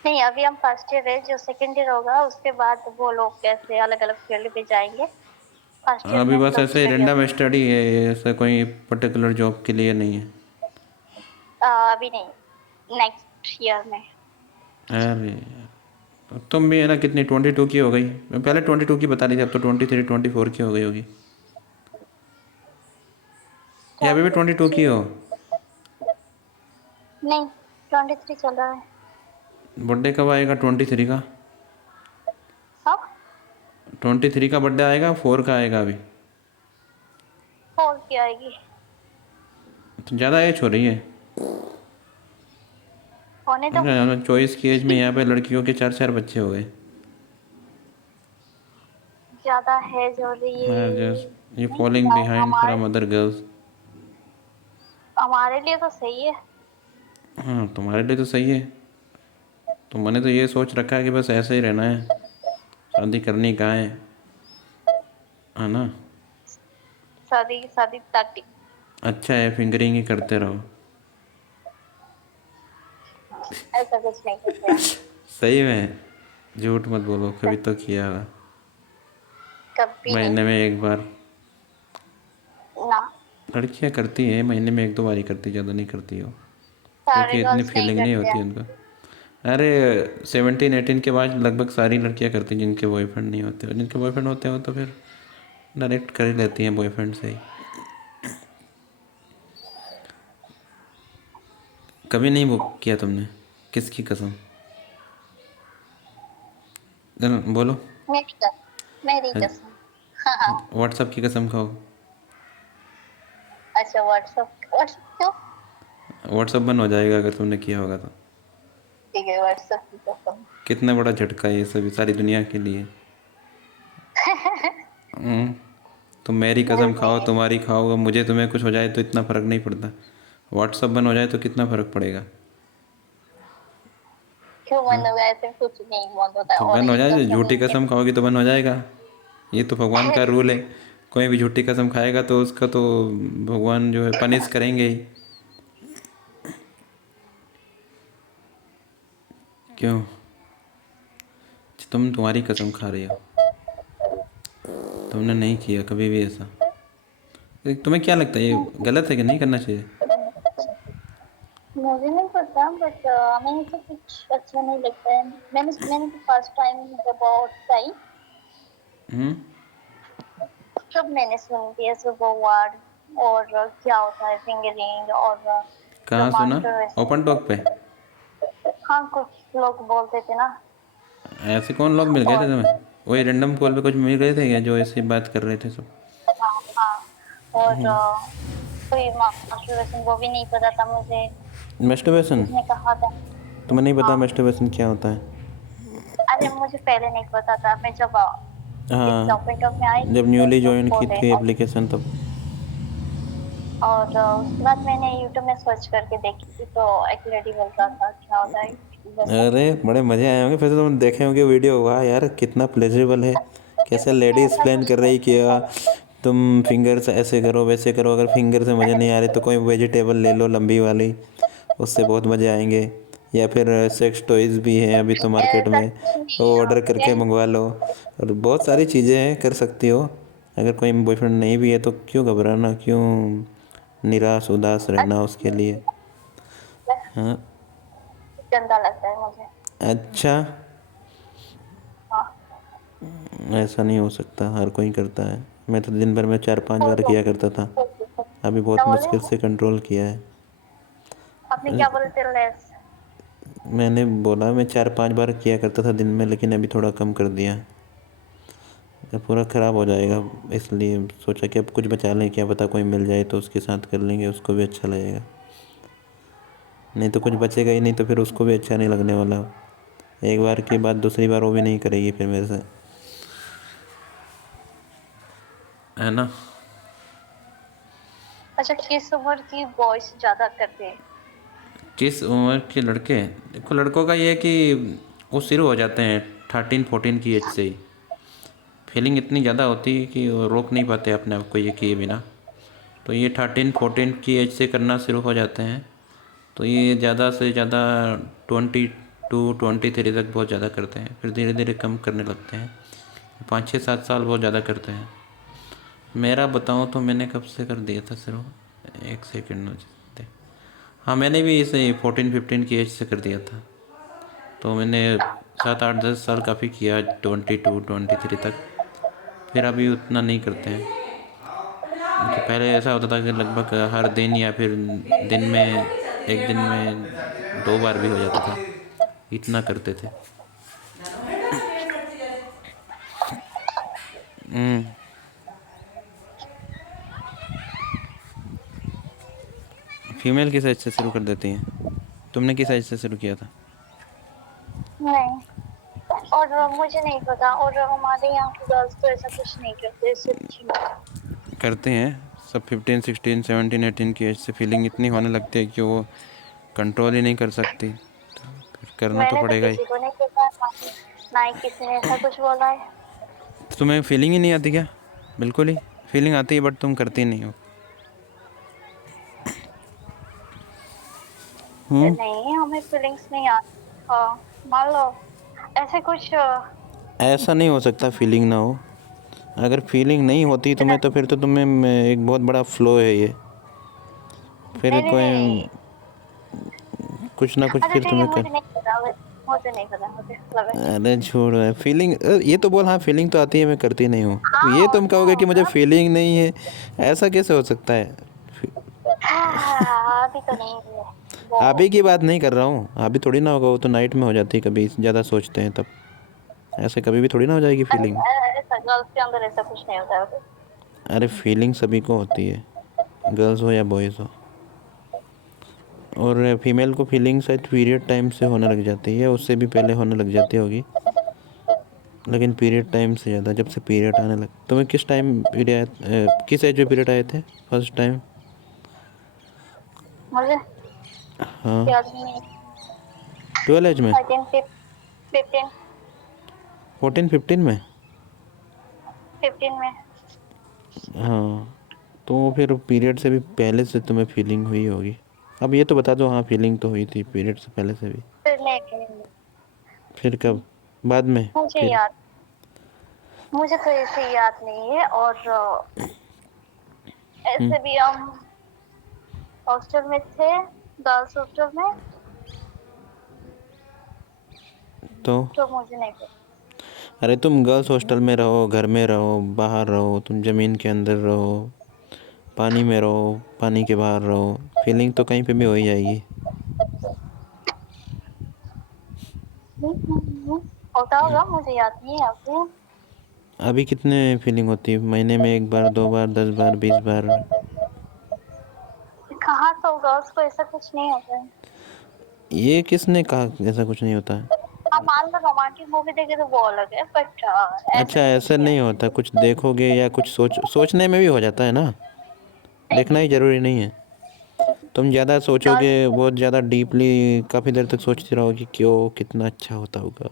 नहीं, अभी हम फर्स्ट ईयर है, जो सेकंड ईयर होगा उसके बाद वो लोग कैसे अलग अलग फील्ड पे जाएंगे। फर्स्ट ईयर अभी में हम बस लोग ऐसे ही स्टडी रेंडम स्टडी है, ऐसा कोई पर्टिकुलर जॉब के लिए नहीं है। अभी नहीं, नेक्स्ट ईयर में। अरे तुम भी है ना, कितनी 22 की हो गई? मैं पहले 22 की बता रही थी, अब तो 23 24 की हो गई होगी, या अभी भी 22 की हो? नहीं, 23 चल रहा है। बर्थडे कब आएगा 23 का? हाँ, 23 का बर्थडे आएगा, 4 का आएगा अभी? 4 की आएगी। तो ज़्यादा एज हो रही है। होने दो। चॉइस की एज में यहाँ पे लड़कियों के 4 बच्चे हो गए। ज्यादा है जो ये जस्ट यू नहीं फॉलोइंग यार, बिहाइंड हमारे फ्रॉम अदर गर्ल्स। हमारे लिए तो सही है। हाँ तुम्हारे लिए तो सही है, तो मैंने तो ये सोच रखा है कि बस ऐसे ही रहना है, शादी करनी कहाँ है ना? शादी शादी तक। अच्छा है, फिंगरिंग ही करते रहो। ऐसा कुछ नहीं करते हम। सही में, झूठ मत बोलो, कभी तो किया होगा कभी नहीं। महीने में एक बार। ना, लड़कियां करती हैं महीने में 1 2 बार ही करती, ज़्यादा नहीं करती हो, सारे क्योंकि इतनी गर्ल्स नहीं फीलिंग नहीं करते होती हैं। उनको। अरे 17 18 के बाद लगभग सारी लड़कियां करती हैं जिनके बॉयफ्रेंड नहीं होते, और जिनके बॉयफ्रेंड होते हो तो फिर डायरेक्ट कर ही लेती हैं बॉयफ्रेंड से ही। कभी नहीं वो किया तुमने? किसकी कसम? बोलो। मेरी कसम। हाँ हाँ। व्हाट्सअप की कसम खाओ। अच्छा, व्हाट्सएप व्हाट्सएप क्यों? व्हाट्सअप बंद हो जाएगा अगर तुमने किया होगा तो। ठीक है, व्हाट्सएप की कसम। कितना बड़ा झटका है ये सभी सारी दुनिया के लिए। तुम मेरी कसम नहीं, खाओ, तुम्हारी खाओ, मुझे तुम्हें कुछ हो जाए तो इतना फ़र्क नहीं पड़ता, व्हाट्सअप बंद हो जाए तो कितना फ़र्क पड़ेगा? क्यों बंद हो गया? ऐसे कुछ नहीं बंद होता है, तो और बंद हो एक जाए, कसम झूठी नहीं कसम खाओगी तो बंद हो जाएगा, ये तो भगवान का है। रूल है। कोई भी झूठी कसम खाएगा तो उसका तो भगवान जो है पनिश करेंगे ही। क्यों? तुम्हारी कसम खा रही हो, तुमने नहीं किया कभी भी ऐसा। तुम्हें क्या लगता है ये गलत है कि नहीं करना चाहिए? मुझे नहीं पता, बट मैंने तो कुछ अच्छा नहीं लगता है। मैंने तो फर्स्ट टाइम जब बहुत आई हम्म। तब मैंने सुन दिया सब वो वर्ड, और क्या होता है फिंगरिंग, और जो कहाँ सुना? मास्टर वैसे। ओपन टॉक पे? हाँ, कुछ लोग बोलते थे ना। ऐसे कौन लोग मिल गए थे और तुम्हें? वही रैंडम कॉल पे कुछ मिल गए थे क्या जो ऐसे बात कर रहे थे सब? हाँ हाँ, और कोई मास्टर वैसे वो भी नहीं पता था मुझे। मेस्टरबेशन? उसने कहा था। तुम्हें नहीं पता हाँ, मेस्टरबेशन क्या होता है? अरे मुझे पहले नहीं पता था, मैं जब इस हाँ, ओपन टॉक में आई जब तो न्यूली लोग ज्वाइन की बोले। थी एप्लीकेशन तब। और उसके बाद मैंने यूट्यूब में सर्च करके देखी थी, तो एक लेडी बोल रहा था क्या होता है वैसा। अरे बड़े मज़े आए होंगे फिर तो, तुम देखे होंगे वीडियो, वाह यार कितना प्लेजरेबल है। कैसे लेडी ऐसा एक्सप्लेन कुछ कर रही कि नहीं तुम फिंगर से ऐसे करो वैसे करो, अगर फिंगर से मज़े नहीं आ रहे तो कोई वेजिटेबल ले लो लंबी वाली, उससे बहुत मज़े आएंगे। या फिर सेक्स टॉयज़ भी हैं अभी तो है, मार्केट ऐसा में, कुछ वो नहीं है, ऑर्डर करके ओके। मंगवा लो, और बहुत सारी चीज़ें हैं कर सकती हो। अगर कोई बॉयफ्रेंड नहीं भी है तो क्यों घबराना, क्यों निराश उदास रहना उसके लिए? हाँ। गंदा लगता है मुझे। अच्छा, हाँ, ऐसा नहीं हो सकता, हर कोई करता है। मैं तो दिन भर में 4 5 बार किया करता था, अभी क्या बहुत बोले? मुश्किल से कंट्रोल किया है। आपने क्या बोले थे? लेस। मैंने बोला मैं 4 5 बार किया करता था दिन में, लेकिन अभी थोड़ा कम कर दिया, अब पूरा ख़राब हो जाएगा, इसलिए सोचा कि अब कुछ बचा लें, क्या पता कोई मिल जाए तो उसके साथ कर लेंगे, उसको भी अच्छा लगेगा। नहीं तो कुछ बचेगा ही नहीं, तो फिर उसको भी अच्छा नहीं लगने वाला। एक बार की बात दूसरी बार वो भी नहीं करेगी फिर मेरे से, है ना? अच्छा, किस उम्र की बॉयज ज्यादा करते हैं? किस उम्र के लड़के? देखो लड़कों का ये है कि वो शुरू हो जाते हैं 13 14 की एज से ही, फीलिंग इतनी ज़्यादा होती है कि वो रोक नहीं पाते अपने आप को ये किए बिना। तो ये 13 14 की एज से करना शुरू हो जाते हैं, तो ये ज़्यादा से ज़्यादा 20 23 तक बहुत ज़्यादा करते हैं, फिर धीरे धीरे कम करने लगते हैं। 5 6 7 साल बहुत ज़्यादा करते हैं। मेरा बताऊँ तो मैंने कब से कर दिया था सिर्फ, एक सेकेंड में दे। हाँ, मैंने भी इसे 14 15 की एज से कर दिया था। तो मैंने 7 8 10 साल काफ़ी किया, 22 23 तक। फिर अभी उतना नहीं करते हैं, क्योंकि पहले ऐसा होता था कि लगभग हर दिन या फिर दिन में, एक दिन में 2 बार भी हो जाता था, इतना करते थे। फीमेल किस एज से शुरू कर देती हैं? तुमने किस एज से शुरू किया था? नहीं, और मुझे नहीं पता, और हमारे यहाँ की गर्ल्स तो ऐसा कुछ नहीं करते सिर्फ। करते हैं सब। 15 16 17 18 की एज से फीलिंग इतनी होने लगती है कि वो कंट्रोल ही नहीं कर सकती, तो फिर करना तो मैंने तो पड़ेगा ही। किसी को नहीं देखा, ना ही किसी ने ऐसा कुछ बोला है। तुम्हें फीलिंग ही नहीं आती क्या? बिल्कुल ही फीलिंग आती है, बट तुम करती नहीं हो। नहीं, हमें फीलिंग्स नहीं आती। हाँ, मान लो ऐसे कुछ ऐसा नहीं हो सकता फीलिंग ना हो। अगर फीलिंग नहीं होती तुम्हें तो फिर तो तुम्हें एक बहुत बड़ा फ्लो है ये। फिर नहीं नहीं नहीं कोई नहीं। कुछ ना कुछ अच्छा फिर ठीक है, तुम्हें कर। मुझे नहीं पता, मुझे नहीं पता, मुझे मतलब है। अरे छोड़ो है फीलिंग, ये तो बोल, हाँ फीलिंग तो आती है, मैं करती नहीं हूँ। अब हाँ ये तुम होता कहोगे कि मुझे होगा। फीलिंग नहीं है, ऐसा कैसे हो सकता है? हाँ, अभी तो नहीं है वो। अभी की बात नहीं कर रहा हूँ, अभी थोड़ी ना होगा, वो तो नाइट में हो जाती है, कभी ज़्यादा सोचते हैं तब। ऐसे कभी भी थोड़ी ना हो जाएगी फीलिंग। ऐसा गर्ल्स के अंदर ऐसा कुछ नहीं होता है, okay? अरे फीलिंग सभी को होती है, गर्ल्स हो या बॉयज़ हो। और फीमेल को फीलिंग शायद पीरियड टाइम से होने लग जाती है, उससे भी पहले होने लग जाती होगी, लेकिन पीरियड टाइम से ज़्यादा, जब से पीरियड आने लग। तुम्हें किस टाइम पीरियड, किस एज में पीरियड आए थे फर्स्ट टाइम? मुझे हाँ, याद नहीं। 12 एज में, आई थिंक 15 14 15 में। 15 में। हाँ, तो फिर पीरियड से भी पहले से तुम्हें फीलिंग हुई होगी। अब ये तो बता दो, हाँ फीलिंग तो हुई थी पीरियड से पहले से भी। फिर नहीं, फिर कब? बाद में? मुझे फिर याद, मुझे तो ऐसे याद नहीं है। और ऐसे भी हम हॉस्टल में थे, गर्ल्स हॉस्टल में, तो मुझे नहीं पता। अरे तुम गर्ल्स हॉस्टल में रहो, घर में रहो, बाहर रहो, तुम ज़मीन के अंदर रहो, पानी में रहो, पानी के बाहर रहो, फीलिंग तो कहीं पे भी हो ही जाएगी। होता होगा, मुझे याद नहीं है अभी। अभी कितने फीलिंग होती है? महीने में 1 बार, 2 बार, 10 बार, 20 बार? कहा तो गर्ल्स को ऐसा कुछ नहीं होता है। ये किसने कहा ऐसा कुछ नहीं होता है? आप मान लो रोमांटिक मूवी देखे तो वो अलग है, बट ऐसा अच्छा, कुछ ऐसा नहीं नहीं है। होता, कुछ देखोगे या कुछ सोचने में भी हो जाता है ना, नहीं देखना नहीं, ही ज़रूरी नहीं है। तुम ज़्यादा सोचोगे, गर्ल्स बहुत ज़्यादा डीपली, काफ़ी देर तक सोचते रहोगे क्यों, कितना अच्छा होता होगा,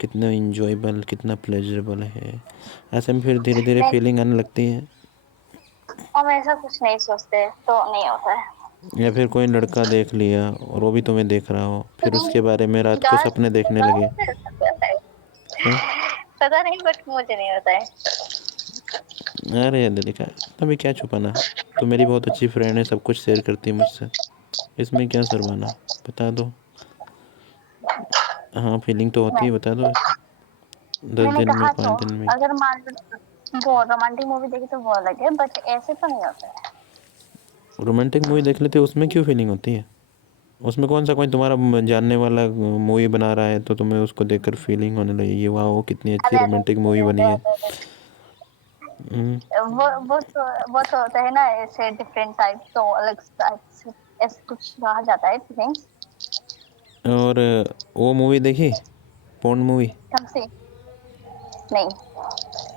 कितना इंजॉयबल, कितना प्लेजरेबल है। ऐसे में फिर धीरे धीरे नहीं, फीलिंग आने लगती है। हम ऐसा कुछ नहीं सोचते तो नहीं होता है। या फिर कोई लड़का देख लिया और वो भी तुम्हें देख रहा हो, फिर उसके बारे में रात को गर्ल्स सपने देखने लगे। हैं? पता नहीं, बट मुझे नहीं होता है। अरे यार देखा, अभी क्या छुपाना। तो मेरी बहुत अच्छी फ्रेंड है, सब कुछ शेयर करती है मुझसे, इसमें क्या शर्माना, बता दो। हाँ फीलिंग तो होती है, नहीं, बता दो, 10 मैंने दिन में, कहा तो, 5 दिन में। अगर मान लो वो रोमांटिक मूवी देखी तो वो अलग है, बट ऐसे तो नहीं होता है। रोमांटिक मूवी देख लेते हो, उसमें क्यों फीलिंग होती है? उसमें कौन सा कोई तुम्हारा जानने वाला मूवी बना रहा है तो तुम्हें उसको देखकर फीलिंग होने लगेगी, वाह वो कितनी अच्छी अरे अरे रोमांटिक मूवी बनी अरे है। अरे अरे, हम्म, वो तो होता है ना, ऐसे डिफरेंट टाइप, तो अलग टाइप से ऐसे कुछ कहा जाता है फीलिंग्स। और वो मूवी देखी, पॉन्ड मूवी? कम से नहीं,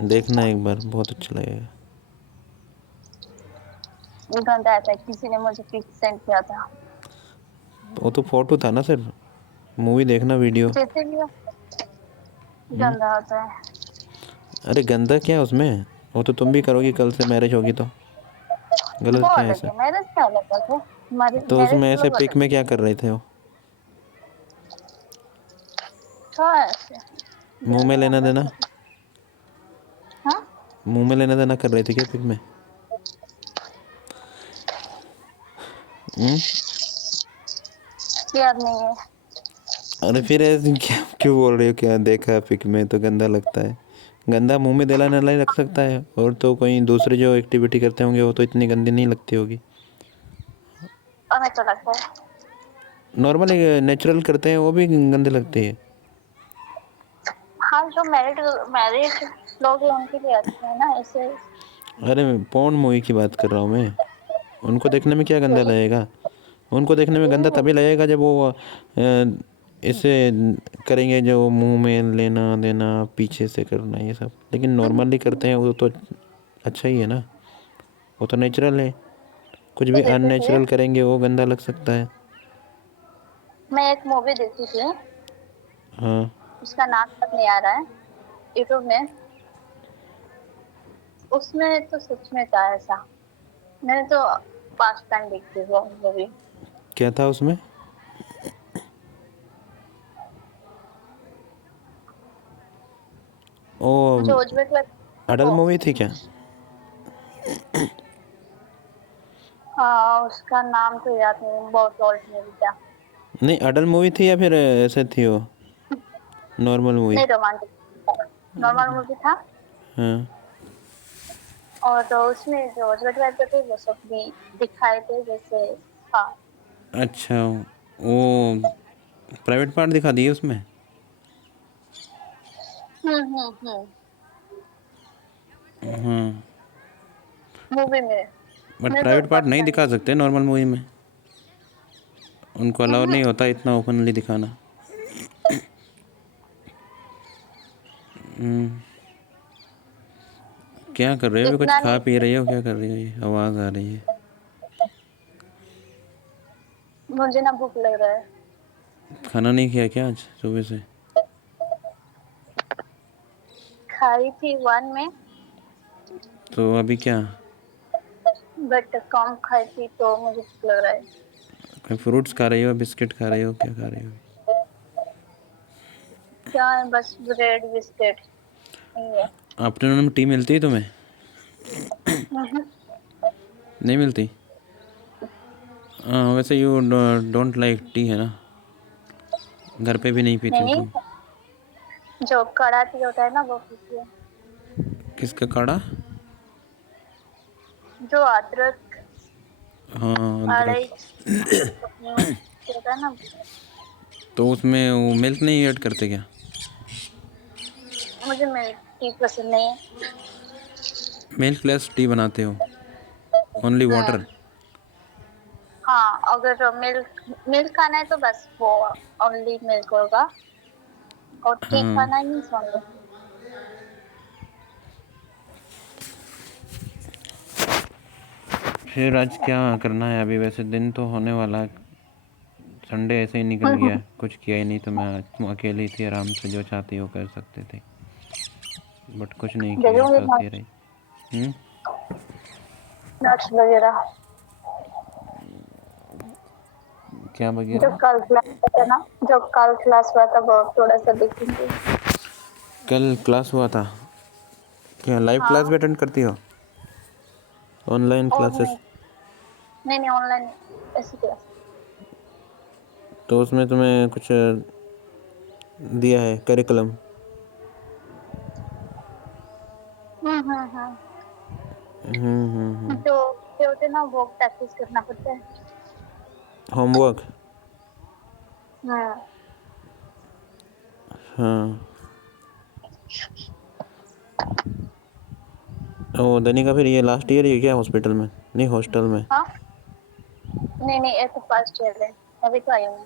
देखना एक बार, बहुत अच्छा लगेगा। ये गंदा आता है, किसी ने मुझे पिक सेंड किया था। वो तो फोटो था ना सिर्फ, मूवी देखना वीडियो। जैसे भी हो, हम्म, गंदा होता है। अरे गंदा क्या है उसमें? वो तो तुम भी करोगी, कल से मैरिज होगी तो वो गलत क्या है अलग ऐसा? है, मैरिज क्या अलग है, तो मैरिज उसमें तो ऐसे लोग पिक अलग में क्या कर रहे थे वो? तो ऐसे मुंह में लेना देना, हाँ मुंह में लेना देना कर रही थी क्या पिक में? हम्म? याद नहीं है। अरे फिर ऐसे क्या क्यों बोल रही हो? क्या देखा पिक में तो गंदा लगता है? गंदा मुंह में देला नला ही रख सकता है, और तो कोई दूसरे जो एक्टिविटी करते होंगे वो तो इतनी गंदी नहीं लगती होगी। हमें तो लगता है। नॉर्मली नेचुरल करते हैं वो भी गंदे लगते हैं। हाँ जो मैरिड मैरिड लोग हैं उनके लिए अच्छे है ना ऐसे। अरे पोर्न मूवी की बात कर रहा हूँ मैं। उनको देखने में क्या गंदा लगेगा? उनको देखने में गंदा तभी लगेगा जब वो इसे करेंगे, जो मुंह में लेना देना, पीछे से करना, ये सब। लेकिन नॉर्मली करते हैं वो तो अच्छा ही है ना, वो तो नेचुरल है। कुछ भी तो देखते थे। अननेचुरल करेंगे वो गंदा लग सकता है। मैं एक मूवी देखी थी, हाँ। उसका नाम तक नहीं आ रहा है, यूट्यूब में। उसमें तो सच में था ऐसा। मैंने तो पास्ट टाइम देखी वो मूवी। क्या था उसमें? ओ, जो उज्बेक लड़का अडल वो। मूवी थी क्या? हाँ उसका नाम तो याद नहीं, बहुत ओल्ड मूवी था। नहीं, अडल मूवी थी या फिर ऐसे थी वो नॉर्मल मूवी? नहीं रोमांटिक, नॉर्मल मूवी था। हाँ। और तो उसमें जो उज्बेक लड़के थे वो सब भी दिखाए थे जैसे। हाँ। अच्छा, वो प्राइवेट पार्ट दिखा दिए उसमें? हम्म। हाँ, मूवी में। बट मैं तो प्राइवेट पार्ट फर्स्ट नहीं टाइम। दिखा सकते नॉर्मल मूवी में, उनको अलाउ नहीं होता इतना ओपनली दिखाना। क्या कर रहे हो? अभी कुछ इतना खा नहीं। पी रही हो? क्या कर रही हो? ये आवाज़ आ रही है। मुझे ना भूख लग रहा है। खाना नहीं किया क्या आज सुबह से? खाई थी वन में, तो अभी क्या? बट कम खाई थी तो मुझे भूख लग रहा है। कोई फ्रूट्स खा रही हो, बिस्किट खा रही हो, क्या खा रही हो? क्या है, बस ब्रेड बिस्किट नहीं है। आफ्टरनून में टी मिलती है तुम्हें? हम्म, नहीं मिलती? हाँ, वैसे यू डोंट लाइक टी है ना, घर पे भी नहीं पीती नहीं हो तुम। नहीं, जो कड़ा टी होता है ना वो पीती है। किसका काढ़ा? जो अदरक हाँ, अदरक। अड़ाई होता है ना। तो उसमें वो मिल्क नहीं ऐड करते क्या? मुझे मिल्क टी पसंद नहीं है। मिल्क लेस टी बनाते हो? Only water? हाँ अगर मिल्क मिल्क खाना है तो बस वो ओनली मिल्क होगा, और टी हाँ। खाना ही नहीं समझ। फिर आज क्या करना है अभी? वैसे दिन तो होने वाला है, संडे ऐसे ही निकल गया, कुछ किया ही नहीं। तो मैं तुम अकेली थी, आराम से जो चाहती हो कर सकते थे, बट कुछ नहीं दे किया, दूंगी सोती रही। हम्म? नट्स वगैरह। क्या जो वगैरह? कल क्लास था ना, जो कल क्लास हुआ था वो थोड़ा सा देखेंगे। कल क्लास हुआ था? क्या लाइव क्लास भी हाँ। अटेंड करती हो? ऑनलाइन और क्लासेस? नहीं, नहीं नहीं ऑनलाइन ऐसी क्लास। तो उसमें तुम्हें कुछ दिया है करिकुलम? हम्म। हम्म। जो ये होते हैं ना वो प्रैक्टिस करना पड़ता है। होमवर्क? हम्म। हाँ। ओ दनी का फिर ये लास्ट ईयर ही है क्या हॉस्पिटल में? नहीं, हॉस्टल में। हाँ नहीं नहीं, ये तो फर्स्ट ईयर है, अभी तो आई हूँ मैं।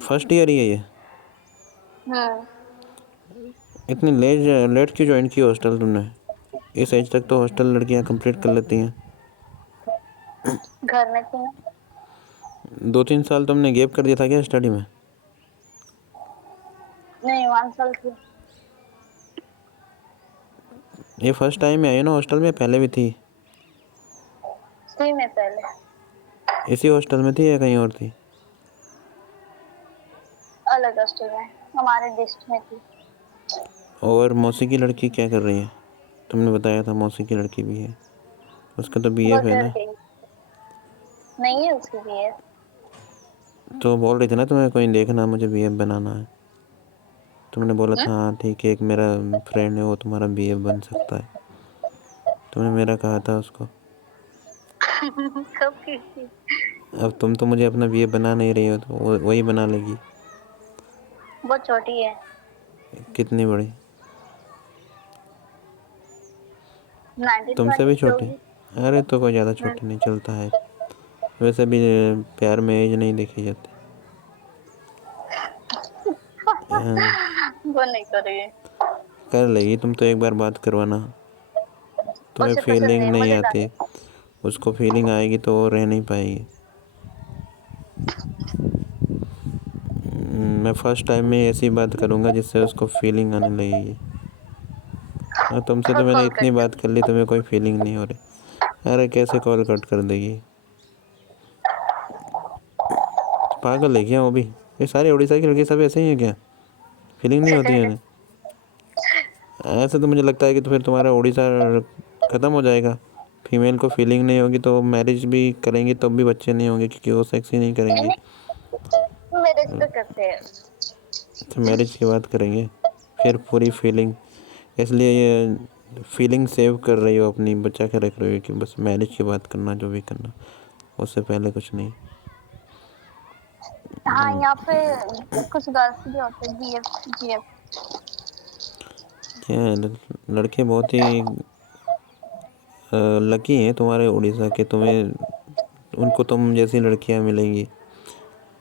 फर्स्ट ईयर ही है ये? हम्म। इतनी लेट क्यों ज्वाइन की हॉस्टल तुमने? इस एज तक तो हॉस्टल लड़कियां कंप्लीट कर लेती हैं। घर में थी ना। 2-3 साल तुमने गैप कर दिया था क्या स्टडी में? नहीं 1 साल थी। ये फर्स्ट टाइम में आई है ना हॉस्टल में? पहले भी थी? थी मैं पहले। इसी हॉस्टल में थी या कहीं और थी? अलग हॉस्टल में। हमारे लिस्ट में थी। और मौसी की लड़की क्या कर रही है? तुमने बताया था मौसी की लड़की भी है, उसका तो वो बीएफ है डर ना? गई, नहीं है उसकी भी है। तो बोल रही थी ना तुम्हें कोई देखना, मुझे बीएफ बनाना है। तुमने बोला था हाँ ठीक है, एक मेरा फ्रेंड है वो तुम्हारा बीएफ बन सकता है। तुमने मेरा कहा था उसको। कब की थी? अब तुम तो मुझे अपना बीएफ बना नहीं रही हो, तो वही बना लेगी। बहुत छोटी है, कितनी बड़ी? तुमसे भी 1920 छोटी? होगी। अरे तो कोई ज़्यादा छोटी नहीं, चलता है। वैसे भी प्यार में एज नहीं देखी जाती। हाँ, वो नहीं करेगी। कर लेगी। तुम तो एक बार बात करवाना, तुम्हें उसे पसंद फीलिंग नहीं, नहीं मुझे आती, ज्यादा। उसको फीलिंग आएगी तो वो रह नहीं पाएगी। मैं फर्स्ट टाइम में ऐसी बात करूँगा जिससे उसको फीलिंग आने लगेगी। हाँ, तुमसे तो मैंने कॉल इतनी कट कर। बात कर ली, तुम्हें कोई फीलिंग नहीं हो रही। अरे कैसे कॉल कट कर देगी? पागल है क्या वो भी? ये सारे उड़ीसा की लड़के सब ऐसे ही हैं क्या? फीलिंग नहीं होती है? ऐसे तो मुझे लगता है कि तो फिर तुम्हारा उड़ीसा ख़त्म हो जाएगा। फीमेल को फीलिंग नहीं होगी तो मैरिज भी करेंगी तब भी बच्चे नहीं होंगे, क्योंकि वो सेक्स ही नहीं करेंगी। मेरे तो करते हैं। तो मैरिज की बात करेंगे फिर पूरी फीलिंग, इसलिए ये फीलिंग सेव कर रही हो अपनी, बचा के रख रही हो कि बस मैरिज की बात करना, जो भी करना, उससे पहले कुछ नहीं। हाँ, यहाँ पे कुछ गर्ल्स भी होते हैं, बीएफ जीएफ। क्या है, लड़के बहुत ही लकी हैं तुम्हारे उड़ीसा के, तुम्हें उनको तुम जैसी लड़कियां मिलेंगी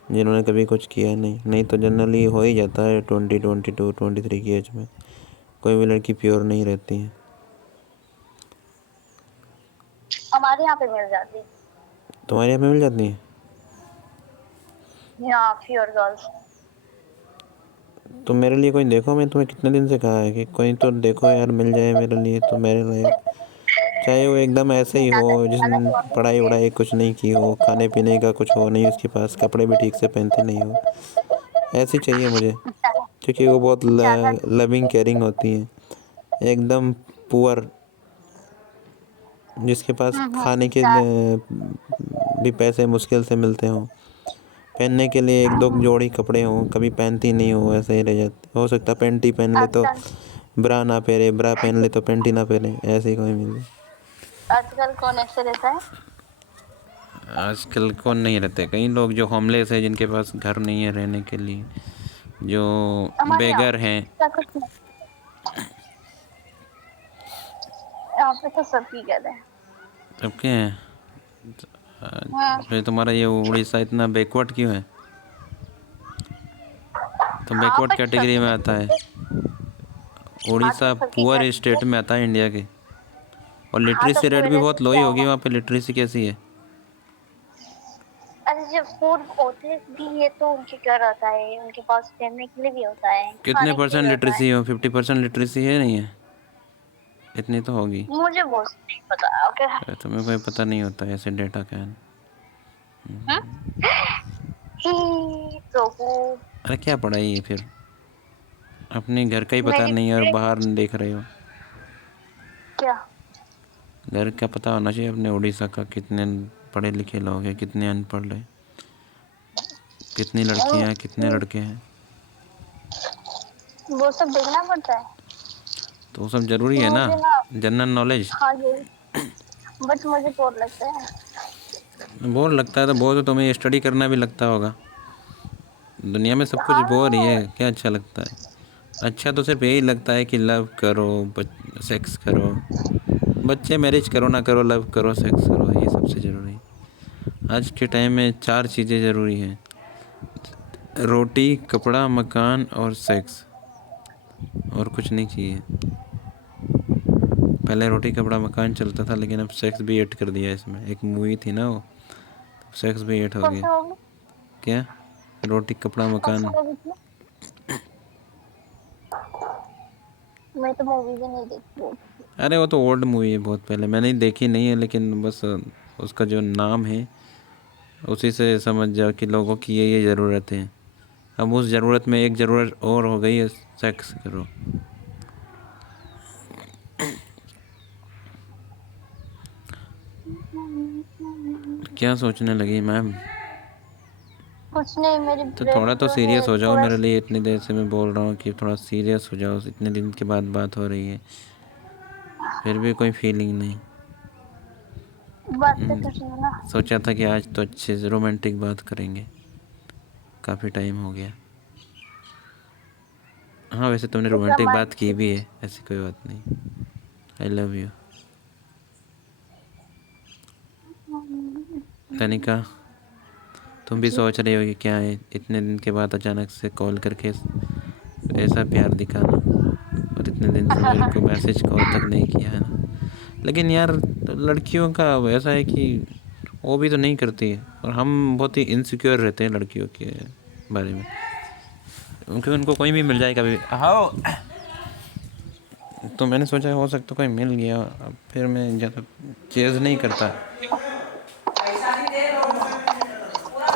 जिन्होंने कभी कुछ किया नहीं। नहीं तो जनरली हो ही जाता है 22 22 23 की एज में कोई भी लड़की प्योर नहीं रहती है। हमारे यहाँ पे मिल जाती है। तुम्हारे यहाँ पे मिल जाती है? यहाँ प्योर गर्ल्स। तो मेरे लिए कोई देखो, मैं तुम्हें कितने दिन से कहा है कि कोई तो देखो यार, मिल जाए मेरे लिए, तो मेरे लायक। चाहे वो एकदम ऐसे ही हो, जिस ज्यादा प्रॉब्लम पढ़ाई नहीं है। वढ़ाई कुछ नहीं की हो, खाने पीने का कुछ हो नहीं उसके पास, कपड़े भी ठीक से पहनती नहीं हो, ऐसी चाहिए मुझे। क्योंकि वो बहुत ज्यादा लविंग केयरिंग होती हैं, एकदम पुअर, जिसके पास खाने के भी पैसे मुश्किल से मिलते हों, पहनने के लिए एक दो जोड़ी कपड़े हों, कभी पहनती नहीं हो, ऐसे ही रह जाती। हो सकता है पैंट ही पहन ले तो आजकल ब्रा ना पहने, ब्रा पहन ले तो पैंट ही ना पहने, ऐसे ही कोई मिल जाए। आजकल कौन ऐसे रहता है? आजकल कौन नहीं रहते, कई लोग जो होमलेस है, जिनके पास घर नहीं है रहने के लिए, जो हमारे यहाँ बेघर हैं। ऐसा कुछ नहीं। यहाँ पे तो सबकी घर है। सबके हैं? हाँ, फिर तुम्हारा ये उड़ीसा इतना बैकवर्ड क्यों है? तो हाँ बैकवर्ड बट कैटेगरी सबकी में आता है। नहीं। हाँ तो उड़ीसा सबकी घर पुअर नहीं है। स्टेट में आता है इंडिया के। और हाँ तो लिटरेसी रेट भी पूरे बहुत से लो ही क्या होगी हुआ? वहाँ पे। लिटरेसी कैसी है? अरे जब फूड होते भी है तो उनके घर होता है, उनके पास पहनने के लिए भी होता है, कितने खाने के लिए परसेंट भी होता है। लिटरेसी हो? 50% लिटरेसी है नहीं है? इतनी तो होगी। मुझे बहुत नहीं पता। ओके। अरे तुम्हें कोई पता नहीं होता ऐसे डेटा का है। प्रभु। अरे क्या पढ़ाई है फिर? अपने घर का ही पता मेरी नहीं है और बाहर देख रहे हो। क्या? घर का पता होना चाहिए अपने उड़ीसा का, कितने पढ़े लिखे लोग हैं, कितने अनपढ़ हैं, कितनी लड़कियां हैं, कितने लड़के हैं। वो सब देखना पड़ता है। तो वो सब ज़रूरी है ना, मुझे ना, जनरल नॉलेज। हाँ ये, बट मुझे बोर लगता है। बोर लगता है तो बोर तो तुम्हें स्टडी करना भी लगता होगा। दुनिया में सब कुछ बोर ही हाँ, है, क्या अच्छा लगता है? अच्छा तो सिर्फ यही लगता है कि लव करो, सेक्स करो, बच्चे मैरिज करो ना करो, लव करो, सेक्स करो, ये सबसे ज़रूरी है। आज के टाइम में 4 चीज़ें ज़रूरी हैं: रोटी, कपड़ा, मकान और सेक्स। और कुछ नहीं चाहिए। पहले रोटी कपड़ा मकान चलता था, लेकिन अब सेक्स भी ऐड कर दिया इसमें। एक मूवी थी ना वो, सेक्स भी ऐड हो कौन गया। सा होगी? क्या? रोटी कपड़ा कौन सा मकान। होगी इसमें? मैं तो मूवी भी नहीं देखती हूँ। अरे वो तो ओल्ड मूवी है, बहुत पहले, मैंने देखी नहीं है, लेकिन बस उसका जो नाम है उसी से समझ जाओ कि लोगों की ये ज़रूरत है। अब उस ज़रूरत में एक ज़रूरत और हो गई है, सेक्स करो। क्या सोचने लगी मैम? कुछ नहीं, मेरी तो ब्रेड थोड़ा तो जो है सीरियस हो जाओ थोड़ा मेरे लिए, इतनी देर से मैं बोल रहा हूँ कि थोड़ा सीरियस हो जाओ, इतने दिन के बाद बात हो रही है, फिर भी कोई फीलिंग नहीं। बात तो कर रही हूँ ना। सोचा था कि आज तो अच्छे से रोमांटिक बात करेंगे, काफ़ी टाइम हो गया। हाँ वैसे तुमने तो रोमांटिक बात की भी है, ऐसी कोई बात नहीं। आई लव यू तनिका। तुम भी जी। सोच रही हो कि क्या है इतने दिन के बाद अचानक से कॉल करके ऐसा प्यार दिखाना, और इतने दिन से मेरे को मैसेज कॉल तक नहीं किया है ना। लेकिन यार लड़कियों का वैसा है कि वो भी तो नहीं करती है, और हम बहुत ही इनसिक्योर रहते हैं लड़कियों के बारे में, क्योंकि उनको कोई भी मिल जाए कभी। हाँ तो मैंने सोचा हो सकता कोई मिल गया, अब फिर मैं ज़्यादा चेज़ नहीं करता।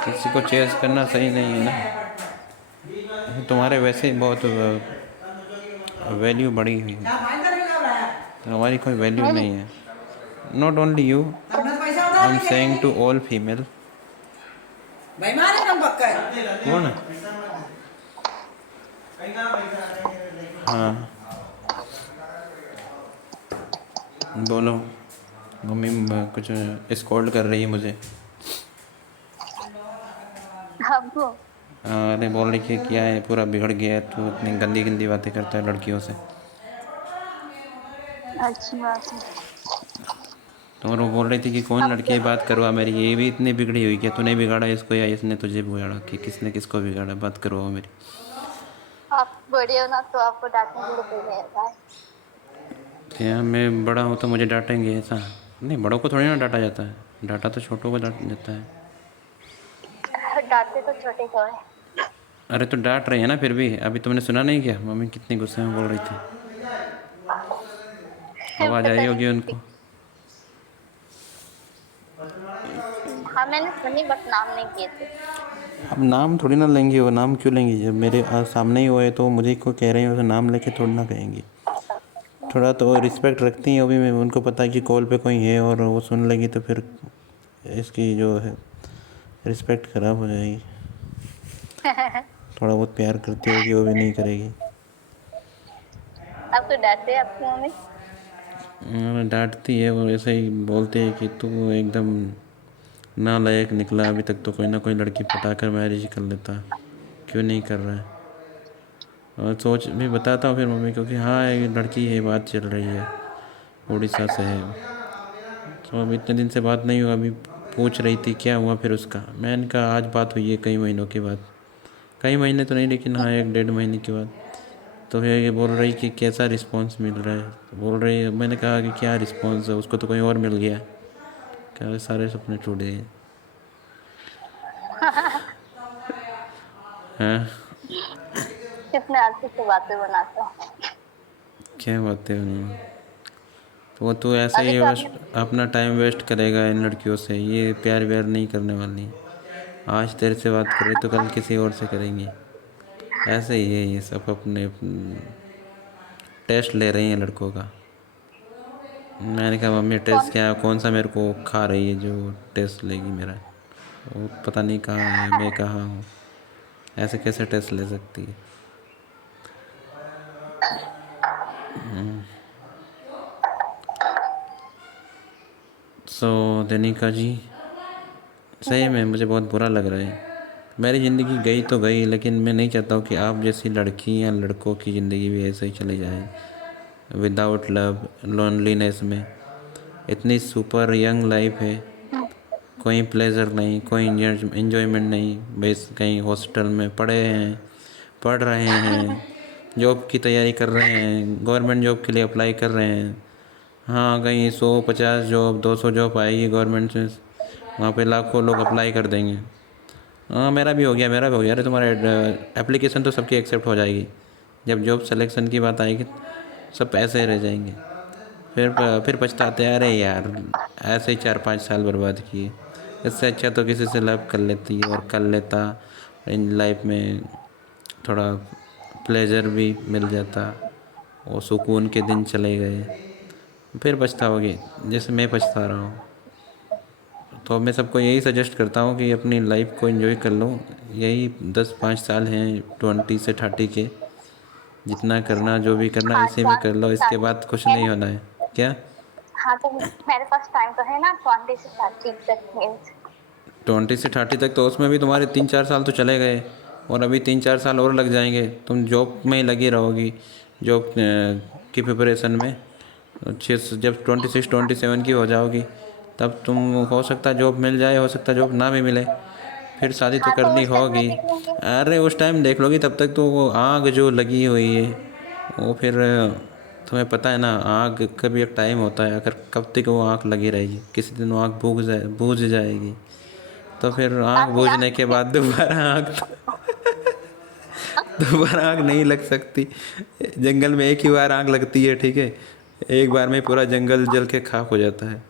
किसी को चेज़ करना सही नहीं है ना। तुम्हारे वैसे ही बहुत वैल्यू बढ़ी हुई है, हमारी कोई वैल्यू मेरी नहीं है। Not only you, I am saying to all female. कौन? हाँ बोलो। मम्मी कुछ स्कॉल्ड कर रही है मुझे। आपको अरे बोल रही कि क्या है, पूरा बिगड़ गया है, तू इतनी गंदी गंदी बातें करता है लड़कियों से। अच्छी बात है। तो और वो बोल रही थी कि कौन लड़की आपके है बात करवा मेरी, ये भी इतनी बिगड़ी हुई, क्या तूने बिगाड़ा इसको या इसने तुझे बिगाड़ा, कि किसने किसको बिगाड़ा, बात करवाओ मेरी। आप बड़े हो ना, तो आपको डांटने के लिए कोई नहीं आता है। क्या मैं बड़ा हूँ तो मुझे डांटेंगे? ऐसा नहीं, बड़ों को थोड़ी ना डांटा जाता है, डांटा तो छोटों को डांट जाता है। डांटते तो छोटे को है। अरे तो डांट रही है ना फिर भी, अभी तुमने सुना नहीं क्या मम्मी कितनी गुस्से में बोल रही थी? आवाज़ आई पता होगी नहीं। उनको। हाँ मैंने सुनी, बट नाम नहीं किए थे। अब नाम थोड़ी ना लेंगी, वो नाम क्यों लेंगी? जब मेरे सामने ही हुए तो मुझे को कह रही हैं, उसे नाम लेके थोड़ी ना कहेंगी। थोड़ा तो रिस्पेक्ट रखती हैं वो भी, मैं उनको पता है कि कॉल पे कोई है और वो सुन लेगी तो फिर इसकी जो है रिस्पेक्ट ख़राब हो जाएगी। थोड़ा बहुत प्यार करती होगी, वो भी नहीं करेगी। आपको डांटे आपकी मम्मी? डांटती है वो, ऐसे ही बोलते हैं कि तू एकदम नालायक निकला, अभी तक तो कोई ना कोई लड़की पटा कर मैरिज कर लेता, क्यों नहीं कर रहा है। और सोच भी बताता हूँ फिर मम्मी को कि हाँ ये लड़की है, बात चल रही है, उड़ीसा से है। तो अब इतने दिन से बात नहीं हुआ, अभी पूछ रही थी क्या हुआ फिर उसका। मैंने कहा आज बात हुई है कई महीनों के बाद, कई महीने तो नहीं लेकिन हाँ 1 डेढ़ महीने के बाद। तो फिर ये बोल रही कि कैसा रिस्पांस मिल रहा है, तो बोल रही है, मैंने कहा कि क्या रिस्पांस है, उसको तो कोई और मिल गया। क्या सारे सपने टूट गए हैं? कितने अच्छे से बातें बनाते हो। क्या बातें उन्होंने, तो वो तो ऐसे अभी ही तो बस आपने अपना टाइम वेस्ट करेगा इन लड़कियों से, ये प्यार व्यार नहीं करने वाली। आज तेरे से बात करे तो कल किसी और से करेंगे, ऐसे ही है ये सब, अपने टेस्ट ले रही हैं लड़कों का। मैंने कहा मम्मी टेस्ट कौन क्या है, कौन सा मेरे को खा रही है जो टेस्ट लेगी मेरा? वो पता नहीं कहाँ है, मैं कहाँ हूँ, ऐसे कैसे टेस्ट ले सकती है? सो देनिका जी, सही में मुझे बहुत बुरा लग रहा है। मेरी ज़िंदगी गई तो गई, लेकिन मैं नहीं चाहता हूँ कि आप जैसी लड़की या लड़कों की ज़िंदगी भी ऐसे ही चली जाए, विदाउट लव, लोनलीनेस में। इतनी सुपर यंग लाइफ है, कोई प्लेजर नहीं, कोई इन्जॉयमेंट नहीं, बस कहीं हॉस्टल में पढ़ रहे हैं, जॉब की तैयारी कर रहे हैं, गवर्नमेंट जॉब के लिए अप्लाई कर रहे हैं। हाँ कहीं 150 जॉब 200 जॉब आएगी गवर्नमेंट से, वहाँ पे लाखों लोग अप्लाई कर देंगे। हाँ मेरा भी हो गया। अरे तुम्हारा एप्लीकेशन तो सबकी एक्सेप्ट हो जाएगी, जब जॉब सिलेक्शन की बात आएगी सब ऐसे रह जाएंगे। फिर पछताते हैं, अरे यार ऐसे ही 4 5 साल बर्बाद किए, इससे अच्छा तो किसी से लव कर लेती और कर लेता इन लाइफ में, थोड़ा प्लेजर भी मिल जाता, और सुकून के दिन चले गए, फिर पछताओगे जैसे मैं पछता रहा हूँ। तो मैं सबको यही सजेस्ट करता हूँ कि अपनी लाइफ को एंजॉय कर लो। यही 10-5 साल हैं 20 से 30 के, जितना करना जो भी करना हाँ इसी में कर लो, इसके 20 बाद कुछ है नहीं ना। होना है। क्या? हाँ तो मेरे पास टाइम तो है ना 20 से 30 तक मीन्स। 20 से 30 तक तो उसमें भी तुम्हारे 3-4 साल तो चले गए, और अभी 3-4 साल और लग जाएंगे। तुम जॉब में ही लगी रहोगी, जॉब की प्रिपरेशन में। अच्छे से जब 26-27 की हो जाओगी, तब तुम, हो सकता है जॉब मिल जाए, हो सकता है जॉब ना भी मिले, फिर शादी तो हाँ तो करनी उस टाइम मैं होगी। देख लूंगी। अरे उस टाइम देख लोगी, तब तक तो वो आग जो लगी हुई है वो फिर, तुम्हें पता है ना, आग का भी एक टाइम होता है। अगर कब तक वो आग लगी रहेगी, किसी दिन वो आग बुझ जाएगी। तो फिर आग आग बूझने आग के बाद दोबारा आग नहीं लग सकती। जंगल में एक ही बार आग लगती है, ठीक है? एक बार में पूरा जंगल जल के खाक हो जाता है।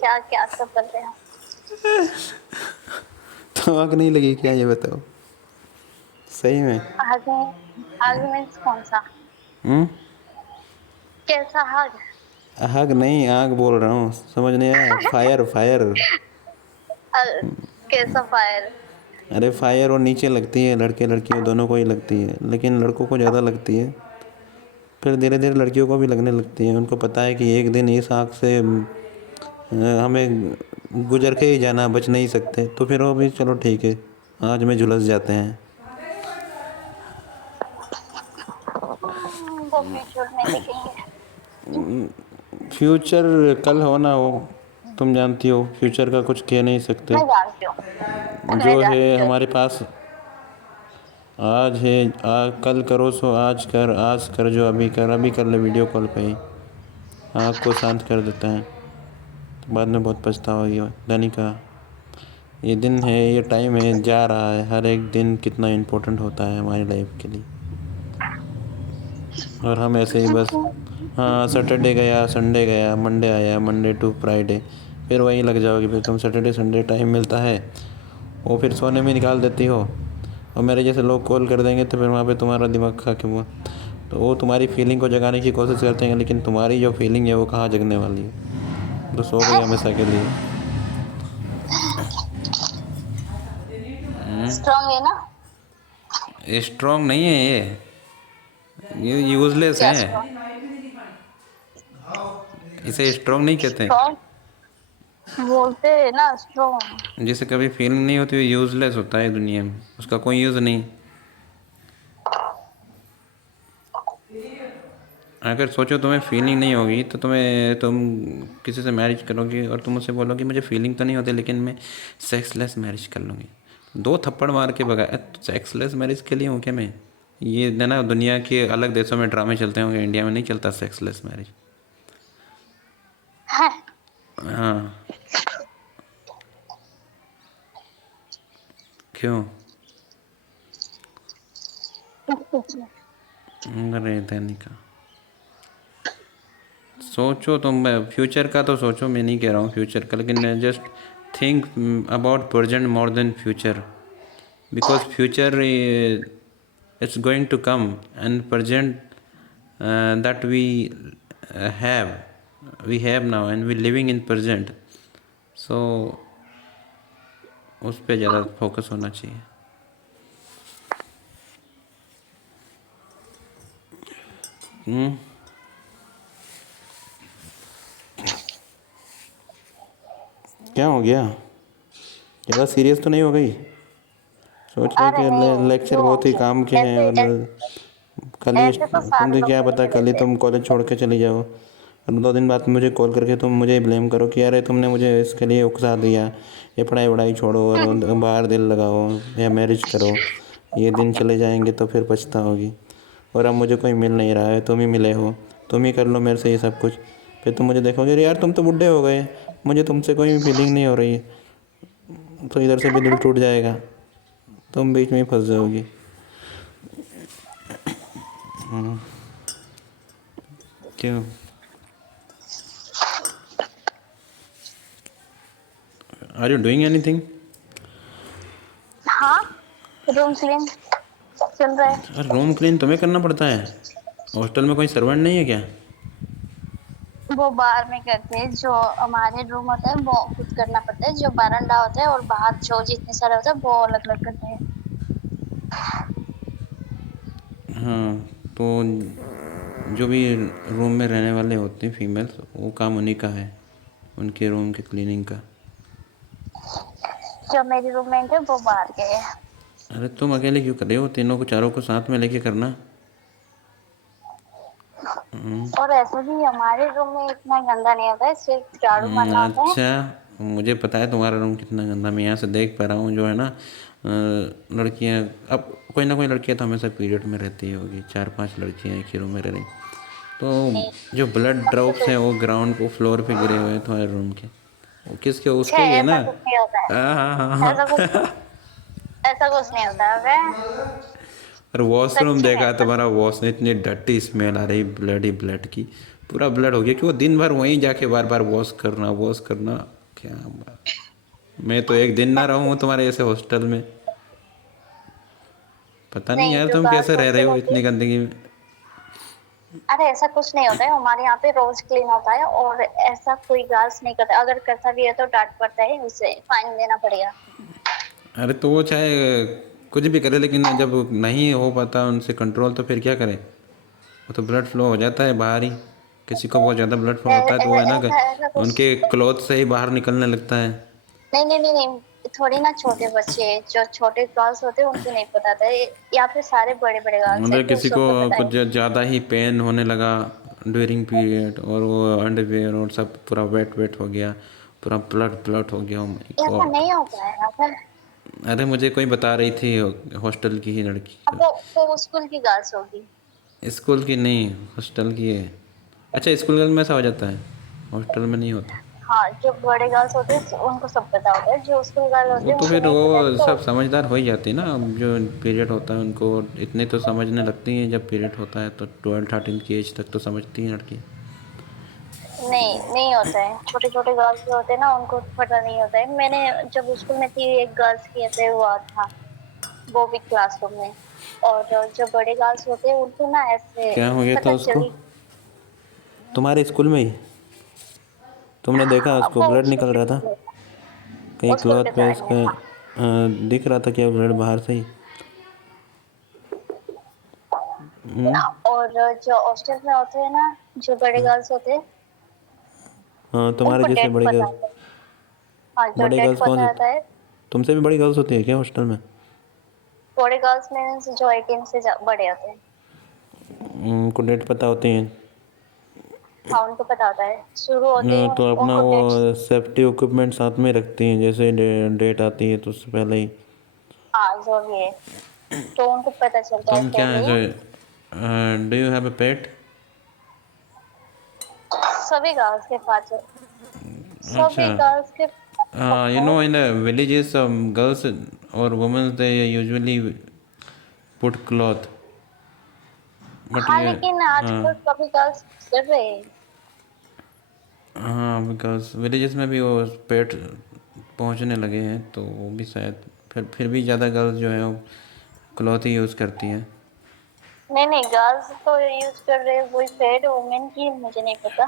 क्या क्या सब कर रहे हैं। तो आग नहीं लगी क्या, ये बताओ सही में? आग आग मीन्स कौन सा, हम्म? कैसा आग। आग नहीं, आग बोल रहा हूँ, समझ नहीं आया? Fire, fire. अ- कैसा फायर। अरे फायर और नीचे लगती है, लड़के लड़कियों दोनों को ही लगती है, लेकिन लड़कों को ज़्यादा लगती है। फिर धीरे धीरे लड़कियों को भी लगने लगती है। उनको पता है कि एक दिन इस आग से हमें गुजर के ही जाना, बच नहीं सकते। तो फिर वो भी चलो ठीक है, आज में झुलस जाते हैं। वो फ्यूचर में देखेंगे। फ्यूचर कल हो ना हो, तुम जानती हो फ्यूचर का कुछ कह नहीं सकते। मैं जानती हूँ, मैं जो है जानती हूँ। हमारे पास आज है, कल करो सो आज कर, आज कर जो अभी कर, अभी कर ले वीडियो कॉल पे ही। आँख को शांत कर देता है, बाद में बहुत पछतावा होगी। धनी का ये दिन है, ये टाइम है, जा रहा है। हर एक दिन कितना इम्पोर्टेंट होता है हमारी लाइफ के लिए, और हम ऐसे ही बस, हाँ सैटरडे गया, संडे गया, मंडे आया, मंडे टू फ्राइडे, फिर वहीं लग जाओगी। फिर तुम सैटरडे संडे टाइम मिलता है वो फिर सोने में निकाल देती हो, और मेरे जैसे लोग कॉल कर देंगे तो फिर वहाँ पे तुम्हारा दिमाग खा के वो, तो वो तुम्हारी फीलिंग को जगाने की कोशिश करते हैं, लेकिन तुम्हारी जो फीलिंग है वो कहाँ जगने वाली है, तो सो गई हमेशा के लिए। स्ट्रांग है ना। स्ट्रॉन्ग नहीं है ये यूजलेस क्या है। स्ट्रांग। इसे स्ट्रॉन्ग नहीं कहते। स्ट्रांग बोलते हैं ना स्ट्रांग। जिसे कभी फीलिंग नहीं होती वो यूजलेस होता है दुनिया में, उसका कोई यूज़ नहीं। अगर सोचो तुम्हें फीलिंग नहीं होगी, तो तुम किसी से मैरिज करोगी और तुम उससे बोलोगी मुझे फीलिंग तो नहीं होती, लेकिन मैं सेक्सलेस मैरिज कर लूँगी। 2 थप्पड़ मार के भगा। सेक्सलेस मैरिज के लिए हूँ क्या मैं? ये है ना, दुनिया के अलग देशों में ड्रामे चलते होंगे, इंडिया में नहीं चलता सेक्सलेस मैरिज। है। हाँ। क्यों? कुछ नहीं। अरे धनिका, सोचो तुम, फ्यूचर का तो सोचो, मैं नहीं कह रहा हूँ फ्यूचर का, लेकिन just think about present more than future, because future it's going to come, and present that have we have now, and we living in present, so उस पे ज़्यादा फोकस होना चाहिए। क्या हो गया? ज़्यादा सीरियस तो नहीं हो गई? सोच रहे अरे कि नहीं लेक्चर क्यों हो बहुत ही गया। काम के हैं, ऐसे और कल ही ऐसे तो सारे तुमसे लोग क्या पता, करते कल ही रहते हैं। तुम कॉलेज छोड़ के चली जाओ, और 2 दिन बाद मुझे कॉल करके तुम मुझे ब्लेम करो कि अरे तुमने मुझे इसके लिए उकसा दिया, ये पढ़ाई वढ़ाई छोड़ो और बाहर दिल लगाओ या मैरिज करो। ये दिन चले जाएंगे तो फिर पछताओगी। और अब मुझे कोई मिल नहीं रहा है, तुम ही मिले हो, तुम ही कर लो मेरे से ये सब कुछ। फिर तुम मुझे देखोगे, अरे यार तुम तो बूढ़े हो गए, मुझे तुमसे कोई फीलिंग नहीं हो रही है, तो इधर से भी दिल टूट जाएगा, तुम बीच में ही फंस जाओगी। क्यों? Are you doing anything? हाँ रूम क्लीन चल रहा है। और रूम क्लीन तुम्हें करना पड़ता है? हॉस्टल में कोई सर्वेंट नहीं है क्या? वो बाहर में करते हैं, जो हमारे रूम होता है वो खुद करना पड़ता है, जो बरामदा होता है और बाहर जो जितने सारे होते हैं वो अलग अलग करते हैं। हाँ, तो जो भी रूम में रहने वाले होते हैं फीमेल्स, वो काम उन्हीं का है, उनके रूम की क्लीनिंग का। जो मेरी रूममेट है वो बाहर गए है। अरे तुम अकेले क्यों कर रहे हो? तीनों को चारों को साथ में लेके करना। और ऐसे भी हमारे रूम में इतना गंदा नहीं होता है, सिर्फ झाड़ू मारना होता है। अच्छा, मुझे पता है तुम्हारा रूम कितना गंदा। मैं यहाँ से देख पा रहा हूँ, जो है ना लड़कियाँ, अब कोई ना कोई लड़कियाँ तो हमेशा पीरियड में रहती होगी। 4-5 लड़कियाँ एक ही रूम में रह रही, तो जो ब्लड ड्रॉप्स हैं वो ग्राउंड को फ्लोर पे गिरे हुए हैं तुम्हारे रूम के, वो किसके? उसके ही है ना? ऐसा कुछ नहीं होता है। हाँ हाँ हाँ ऐसा कुछ हाँ। ऐसा कुछ नहीं होता है वे। और वॉशरूम सच्ची में देखा ऐसा। तुम्हारा, वॉश में इतनी डर्टी स्मेल आ रही, ब्लड ही ब्लड की। पूरा ब्लड हो गया कि वो दिन भर वहीं जाके बार बार वॉश करना। क्या बात! मैं तो एक दिन ना रहूँ तुम्हारे ऐसे हॉस्टल में। पता नहीं नहीं, यार जो तुम गर्ल्स कैसे रह रहे हॉस्टल हो होती है, इतनी गंदगी में। अरे ऐसा कुछ नहीं होता है, हमारे यहाँ पे रोज क्लीन होता है और ऐसा कोई गर्ल्स नहीं करता। अगर करता भी है तो डांट पड़ता है, उसे फाइन देना पड़ेगा। अरे तो वो चाहे कुछ भी करे, लेकिन जब नहीं हो पाता उनसे कंट्रोल तो फिर क्या करें? वो तो ब्लड फ्लो हो जाता है बाहर ही। किसी को बहुत ज़्यादा ब्लड फ्लो होता है तो वो है ना कि ऐसा कुछ उनके क्लॉथ से ही बाहर निकलने लगता है। नहीं, नहीं, नहीं, नहीं, थोड़ी ना। छोटे बच्चे जो छोटे गर्ल्स होते हैं उनको नहीं पता था। यहाँ पे सारे बड़े बड़े गर्ल्स है मतलब तो किसी को सबको पता कुछ है। ज़्यादा ही पेन होने लगा ड्यूरिंग पीरियड, और वो अंडरवेयर और सब पूरा वेट वेट हो गया, पूरा ब्लड ब्लड हो गया। ओह माय ऐसा गॉड! नहीं होता है यहाँ पर। अरे मुझे कोई बता रही थी, हॉस्टल की ही लड़की। अब वो स्कूल की गर्ल्स होगी। स्कूल की नहीं, हॉस्टल की है। अच्छा, स्कूल गर्ल में ऐसा हो जाता है, हॉस्टल में नहीं होता। हाँ, जो बड़े गर्ल्स होते हैं उनको सब पता होता है, जो स्कूल गर्ल वो होते हैं तो उनको फिर नहीं पता है वो तो। सब समझदार हो ही जाती है ना। अब जो पीरियड होता है उनको इतने तो समझने लगती हैं, जब पीरियड होता है तो 12-13 की एज तक तो समझती हैं लड़की। नहीं, नहीं होता है। छोटे छोटे गर्ल्स जो होते हैं ना उनको पता नहीं होता है। मैंने जब स्कूल में थी, एक गर्ल्स की ऐसे हुआ था, वो भी क्लासरूम में। और जो बड़े गर्ल्स होते हैं उनको ना ऐसे क्या हो गया था पता उसको? चली। तुम्हारे स्कूल में ही तुमने देखा उसको वो ब्लड निकल रहा था? कहीं स्कूल क्लॉथ के पे साइड में उसका था। दिख रहा था क्या ब्लड बाहर से ही? और जो हॉस्टल में होते हैं ना, जो बड़े गर्ल्स होते हैं हाँ, तुम्हारे उनको जैसे डेट बड़ी पता गर्ल्स। होता है। हाँ, जो बड़ी डेट गर्ल्स कौन पता सी? रहता है। तुमसे भी बड़ी गर्ल्स होती है क्या हॉस्टल में? बड़े गर्ल्स में जो 18 से बड़े होते हैं। उनको डेट पता होती है? हाँ, उनको पता होता है। शुरू होते ही तो अपना उनको वो डेट। सेफ्टी इक्विपमेंट साथ में रखती हैं, जैसे डेट आती है तो उससे पहले ही। हाँ, जो भी है तो उनको पता चलता है तुम क्या पहले है ही। जो, डू यू हैव अ पेट? सभी गर्ल्स के पास है। अच्छा, सभी गर्ल्स के पास यू होता नो है। In the villages girls or women they usually put cloth, but हाँ, ये लेकिन आजकल सभी गर्ल्स कर रहे हैं। हाँ, बिकॉज विलेजेस में भी वो पेट पहुंचने लगे हैं, तो वो भी शायद फिर भी ज़्यादा गर्ल्स जो है वो क्लॉथ ही यूज़ करती हैं। नहीं, नहीं, गर्ल्स तो यूज कर रहे हैं वही पैड। वुमेन की मुझे नहीं पता।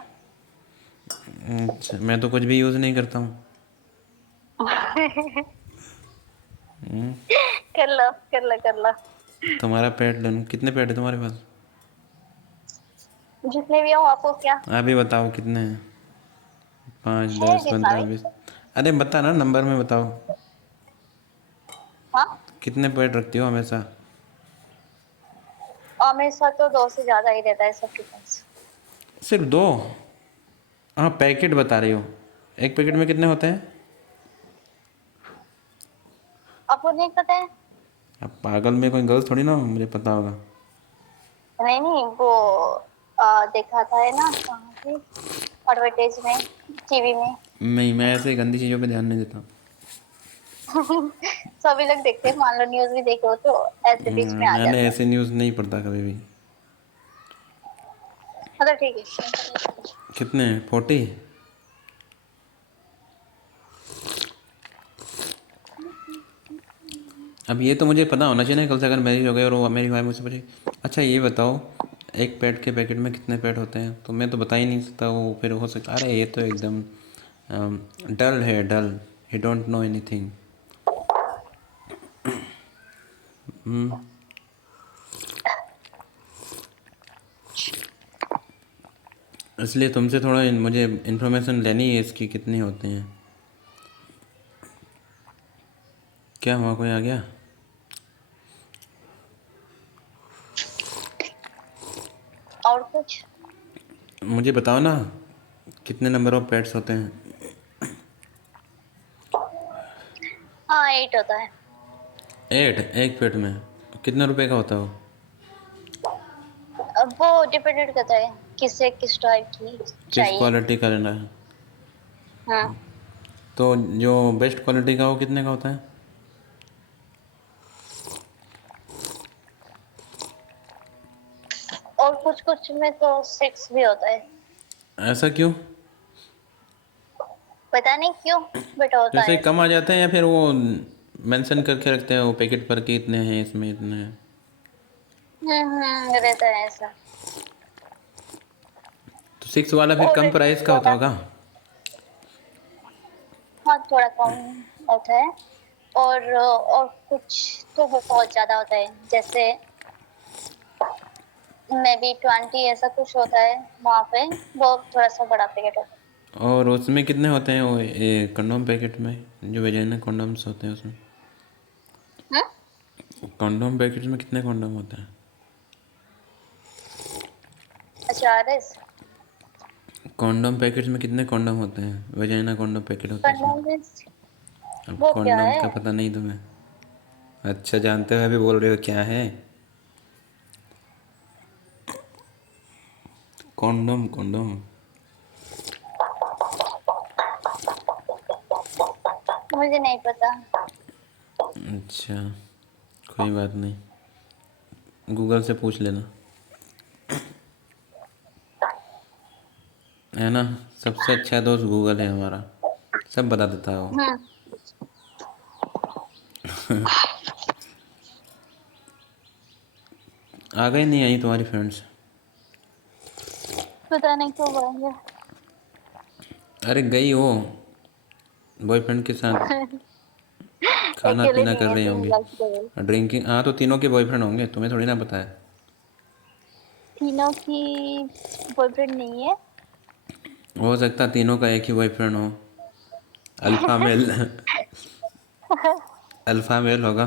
अच्छा, मैं तो कुछ भी यूज़ नहीं करता हूँ। कर लो, कर लो, कर लो। तुम्हारा पेट कितने पेट है तुम्हारे पास? जितने भी हो आपको क्या आप भी बताओ कितने हैं? 5, है 10, जितना 15, भी। 20? अरे बता ना, नंबर में बताओ। हाँ, कितने पेट रखती हो हमेशा? हमेशा तो 2 से ज्यादा ही रहता है सबके पास। सिर्फ 2? हाँ, पैकेट बता रही हो। एक पैकेट में कितने होते हैं? आपको नहीं पता है? अब पागल में कोई गर्ल्स थोड़ी ना हो, मुझे पता होगा। नहीं, नहीं, वो देखा था है ना कहाँ पे, एडवर्टाइज में, टीवी में। नहीं, मैं ऐसे गंदी चीज़ों पे ध्यान नहीं देता। सभी लोग देखते हैं, मान लो न्यूज भी देखे हो तो ऐसे बीच में आ मैंने जाता है। ऐसे न्यूज़ नहीं पढ़ता कभी भी। मतलब ठीक है। कितने? 40? अब ये तो मुझे पता होना चाहिए ना, कल से अगर मैरिज हो गई और वो मेरी वाइफ मुझसे पूछे अच्छा ये बताओ एक पैड के पैकेट में कितने पैड होते हैं, तो मैं तो बता ही नहीं सकता। वो फिर हो सकता अरे ये तो एकदम डल है, डल, ही डोंट नो एनीथिंग। इसलिए तुमसे थोड़ा मुझे इन्फॉर्मेशन लेनी है इसकी, कितने होते हैं। क्या हुआ, कोई आ गया? और कुछ? मुझे बताओ ना कितने नंबर ऑफ पैड्स होते हैं। हाँ 8 होता है। 8 एक पैड में? कितने रुपए का होता है वो? अब वो डिपेंडेंट करता है किसे किस टाइप की किस चाहिए। क्वालिटी का लेना है? हाँ। तो जो बेस्ट क्वालिटी का वो कितने का होता है? और कुछ कुछ में तो 6 भी होता है। ऐसा क्यों? पता नहीं क्यों, बट होता जैसे है ही कम ऐसा। आ जाते हैं या फिर वो मेंशन करके रखते हैं वो पैकेट पर कि इतने हैं इसमें, इतने हैं? रहता है ऐसा। तो 6 वाला फिर और कम प्राइस का होता होगा? हाँ थोड़ा कम होता है। और कुछ तो बहुत ज्यादा होता है, जैसे मे बी 20 ऐसा कुछ होता है वहाँ पे। वो थोड़ा सा बड़ा पैकेट होता और उसमें कितने होते हैं वो ये कंडोम पैकेट में, जो वेजाइना कंडोम्स होते हैं उसमें? है। कंडोम पैकेट में कितने कंडोम होते हैं? अच्छा RS कंडोम पैकेट में कितने कंडोम होते हैं? वेजाइना कंडोम पैकेट होता है उसमें। कंडोम अब वो क्या कंडोम है? का पता नहीं तुम्हें? अच्छा, जानते हुए भी बोल रहे हो क्या है? Condom, condom. मुझे नहीं पता। अच्छा, कोई बात नहीं, गूगल से पूछ लेना, है ना। सबसे अच्छा दोस्त गूगल है हमारा, सब बता देता है वो। हम्म। आ गई नहीं आई तुम्हारी फ्रेंड्स? पता नहीं कब आएंगे। अरे गई हो बॉयफ्रेंड के साथ, खाना अकेले पीना नहीं कर है, रही तीन होंगी, लड़के हैं। ड्रिंकिंग। हाँ तो तीनों के बॉयफ्रेंड होंगे, तुम्हें थोड़ी ना पता है। तीनों की बॉयफ्रेंड नहीं है। हो सकता है तीनों का एक ही बॉयफ्रेंड हो, अल्फा मेल। अल्फा मेल होगा।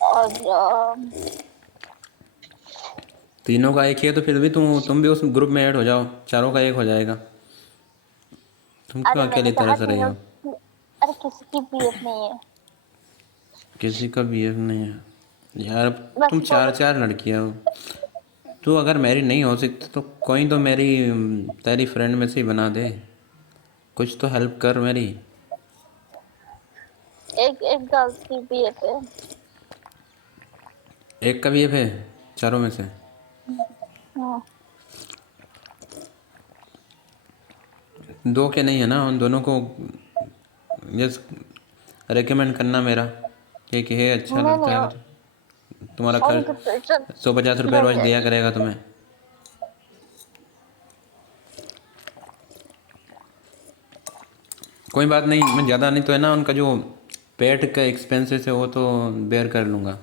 और तीनों का एक ही है तो फिर भी तुम भी उस ग्रुप में ऐड हो जाओ, चारों का एक हो जाएगा। तुम अरे क्यों मैंने अकेली तरह कहा से रही तीनों हो? की। अरे किसी की बीएफ नहीं है। किसी का बीएफ नहीं है यार? बस तुम चार बोलो। चार लड़कियां हो। तू अगर मेरी नहीं हो सकती तो कोई तो मेरी तेरी फ्रेंड में से ही बना दे, कुछ तो हेल्प कर मेरी। एक एक गर्ल की बीएफ है। एक का बीएफ है चारों में से? हाँ। दो के नहीं है ना, उन दोनों को जस्ट रेकमेंड करना मेरा कि हे अच्छा नहीं लड़का नहीं है वो तुम्हारा उनके चल खर्च 150 रुपये नहीं रोज दिया नहीं। करेगा तुम्हें। कोई बात नहीं, मैं ज़्यादा नहीं तो है ना, उनका जो पेट का एक्सपेंसेस है वो तो बेयर कर लूँगा।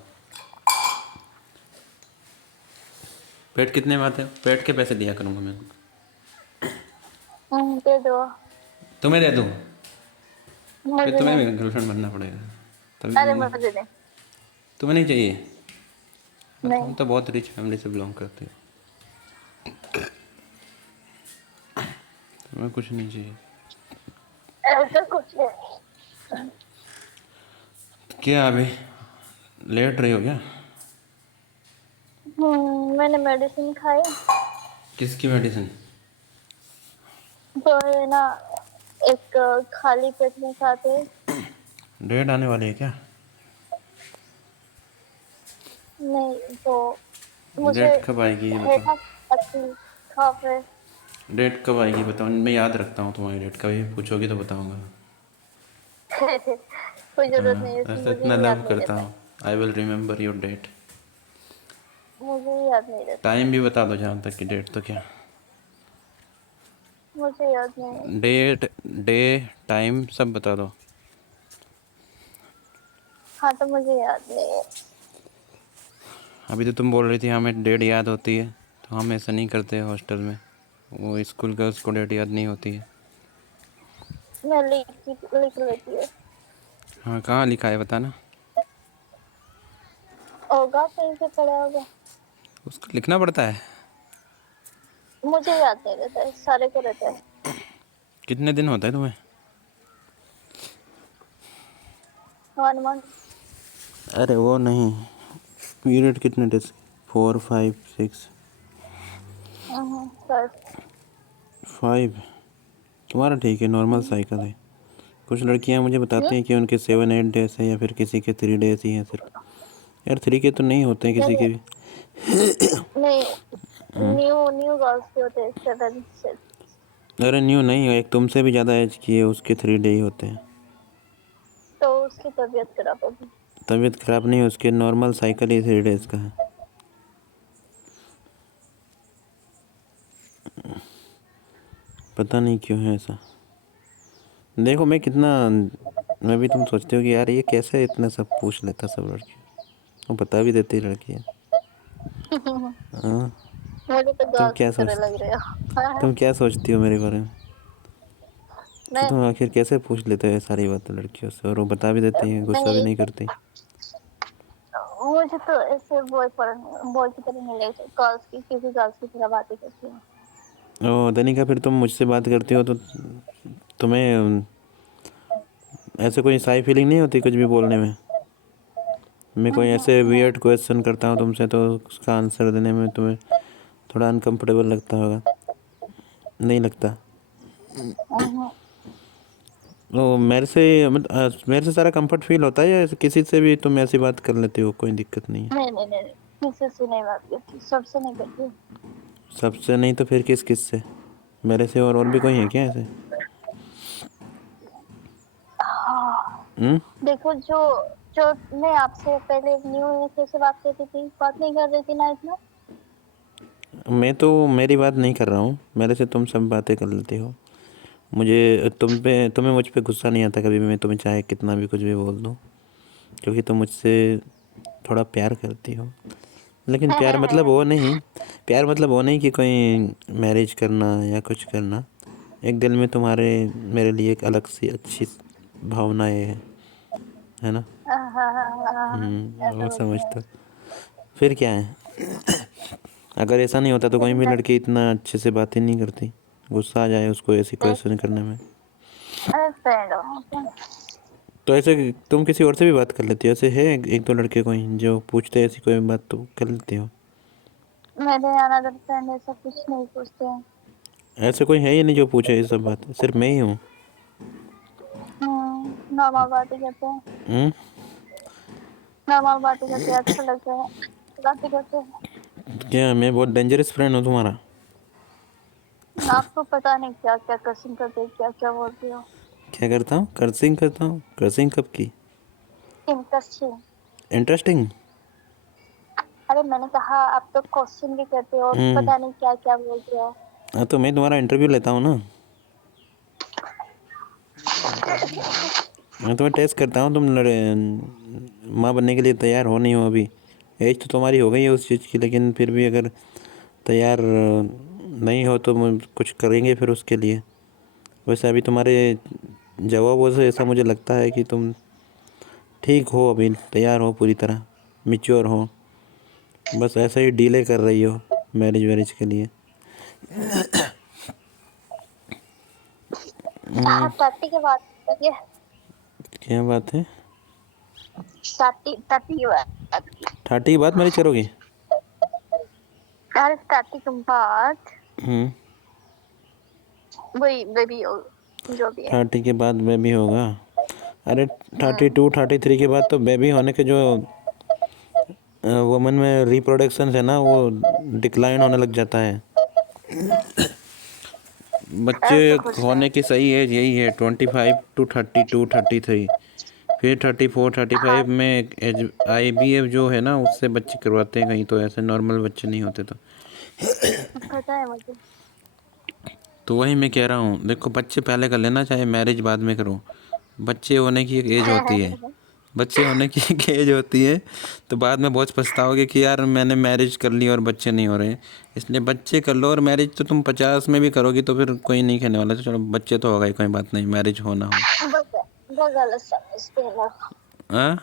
पेट कितने में आते हैं? पेट के पैसे दिया करूँगा मैं। दे दो। तुम्हें दे दूँ? फिर मुझे तुम्हें नहीं। भी गर्लफ्रेंड बनना पड़ेगा तभी अरे दूंगा। मुझे नहीं। तुम्हें नहीं चाहिए? तुम नहीं तो बहुत रिच फैमिली से बिलोंग करते हो, तुम्हें कुछ नहीं चाहिए। ऐसा कुछ नहीं। क्या अभी लेट रही हो क्या? मैंने मेडिसिन खाई। किसकी मेडिसिन? तो है ना, एक खाली पेट में खाते हैं। डेट आने वाली है क्या? नहीं तो मुझे डेट कब आएगी ये है बताओ। ना अच्छी खाफ है। डेट कब आएगी बताओ, मैं याद रखता हूँ तुम्हारी डेट, कभी पूछोगी तो बताऊँगा। कोई जरूरत नहीं है इसकी, ऐसा मुझे इतना ही लव याद नहीं करता रहता है। हूँ। I will remember your date. मुझे ही याद नहीं रहता है। टाइम भी बता दो जहाँ तक की डेट तो क्या। मुझे याद नहीं है। डेट, डे, टाइम सब बता दो। हाँ तो मुझे याद नहीं है। अभी तो तुम बोल रही थी हमें डेट याद होती है, तो हम ऐसा नहीं करते हॉस्टल में। वो स्कूल गर्ल्स को डेट याद नहीं होती है। मैं लिख लेती हूँ। हाँ, कहाँ लिखा है बताना। होगा कहीं पे पड़ा होगा। उसको लिखना पड़ता है। मुझे याद नहीं रहता है, सारे को रहता है। कितने दिन होता है तुम्हें? 1 month। अरे वो नहीं, पीरियड कितने डेज? 4, 5, 6, सर। 5। तुम्हारा ठीक है, नॉर्मल साइकिल है। कुछ लड़कियां मुझे बताती हैं कि उनके 7-8 डेज है, या फिर किसी के 3 डेज ही हैं सिर्फ। यार 3 के तो नहीं होते हैं किसी के नहीं भी। नहीं, न्यू न्यू गर्ल्स के होते हैं 7 से। अरे न्यू नहीं, एक तुमसे भी ज़्यादा एज की है, उसके 3 डे ही होते हैं। तो उसकी तबीयत खराब होगी। तबीयत ख़राब नहीं, उसके नॉर्मल साइकिल ही 3 डेज का है। पता नहीं क्यों है ऐसा। देखो मैं कितना, मैं भी, तुम सोचते हो कि यार ये कैसे इतना सब पूछ लेता सब लड़की, वो बता भी देती लड़की है। हाँ। मुझे तो तुम गर्ल्स क्या की तरह सोच लग रहे हो। तुम क्या सोचती हो मेरे बारे में, कि मैं तुम आखिर कैसे पूछ लेते हो ये सारी बातें लड़कियों से, और वो बता भी देती हैं, गुस्सा भी नहीं, नहीं करती। मुझे तो ऐसे बॉय की तरह नहीं लगता, गर्ल्स की, किसी गर्ल्स की तरह बातें करती हूँ। ओ दनिका, फिर तुम मुझसे बात करती हो तो तुम्हें ऐसे कोई साई फीलिंग नहीं होती कुछ भी बोलने में? मैं कोई ऐसे नहीं। वियर्ड क्वेश्चन करता हूँ तुमसे, तो उसका आंसर देने में तुम्हें थोड़ा अनकंफर्टेबल लगता होगा, नहीं लगता? हम्म, ओ मेरे से सारा कंफर्ट फील होता है, या किसी से भी तुम ऐसी बात कर लेती हो, कोई दिक्कत नहीं है? नहीं नहीं नहीं, किसी से नहीं बात करती, सबसे नहीं करती। सबसे नहीं तो फिर किस किस से? मेरे से और भी कोई है क्या ऐसे? हाँ, हम्म। देखो जो जो मैं आपसे पहले न्यू से बात करती थी, बात नहीं कर रही थी ना इतना। मैं तो मेरी बात नहीं कर रहा हूँ, मेरे से तुम सब बातें कर लेती हो। मुझे तुम्हें मुझ पे गुस्सा नहीं आता कभी भी, मैं तुम्हें चाहे कितना भी कुछ भी बोल दूँ, क्योंकि तुम मुझसे थोड़ा प्यार करती हो। लेकिन प्यार मतलब वो नहीं कि कोई मैरिज करना या कुछ करना। एक दिल में तुम्हारे मेरे लिए एक अलग सी अच्छी भावनाएं है ना? वो ऐसा कुछ नहीं समझता, फिर क्या है। अगर ऐसा नहीं होता तो कोई भी है। लड़की इतना अच्छे से बात ही नहीं करती, गुस्सा आ जाए उसको ऐसी क्वेश्चन करने में। अरे फ्रेंड हो तुम। तो ऐसे तुम किसी और से भी बात कर लेती हो? ऐसे है एक दो लड़के कोई जो पूछते हैं ऐसी कोई बात, तो कर लेती हो? मेरे अनदर फ्रेंड ऐसा कुछ नहीं पूछते हैं। ऐसे कोई है ही नहीं जो पूछे ये सब बात, सिर्फ मैं ही हूँ। नॉर्मल बातें करते हैं। हम्म। नॉर्मल बातें करते हैं, अच्छा लगता है, बातें करते हैं। क्या मैं बहुत डेंजरस फ्रेंड हूँ तुम्हारा? आपको पता नहीं क्या क्या क्वेश्चन करते हैं, क्या क्या बोलते हो। क्या करता हूँ? कर्सिंग करता हूँ? कर्सिंग कब की? इंटरेस्टिंग। इंटरेस्टिंग? अरे मैंने कहा आप तो क्वेश्चन भी करते हो, हम्म। पता नहीं क्या क्या बोलते हो। हाँ तो मैं तुम्हारा इंटरव्यू लेता हूँ ना, मैं तुम्हें टेस्ट करता हूँ, तुम माँ बनने के लिए तैयार हो नहीं हो अभी। एज तो तुम्हारी हो गई है उस चीज़ की, लेकिन फिर भी अगर तैयार नहीं हो तो कुछ करेंगे फिर उसके लिए। वैसे अभी तुम्हारे जवाबों से ऐसा मुझे लगता है कि तुम ठीक हो, अभी तैयार हो पूरी तरह, मिच्योर हो। बस ऐसे ही डीले कर रही हो मैरिज वैरिज के लिए। हाँ, टट्टी के बाद ये क्या बात है? टट्टी टट्टी के बाद। ठाटी की बात मैरिज करोगे? अरे टट्टी के बाद हम्म। वही बेबी जो भी है। 30 के बाद बेबी होगा? अरे हम्म 32 33 के बाद तो बेबी होने के जो वुमन में रिप्रोडक्शन है ना, वो डिक्लाइन होने लग जाता है। बच्चे ऐसा कुछ नहीं। होने की सही एज यही है, 25 to 32 33। फिर 34-35 में IVF जो है ना उससे बच्चे करवाते हैं कहीं, तो ऐसे नॉर्मल बच्चे नहीं होते। पता है मुझे। तो वही मैं कह रहा हूँ, देखो बच्चे पहले कर लेना, चाहे मैरिज बाद में करो। बच्चे होने की एक एज होती है, बच्चे होने की एक एज होती है, तो बाद में बहुत पछताओगे कि यार मैंने मैरिज कर ली और बच्चे नहीं हो रहे। इसलिए बच्चे कर लो, और मैरिज तो तुम 50 में भी करोगी तो फिर कोई नहीं कहने वाला, तो चलो बच्चे तो होगा ही, कोई बात नहीं, मैरिज हो ना हो। वो गलत समझते हैं लोग, हाँ,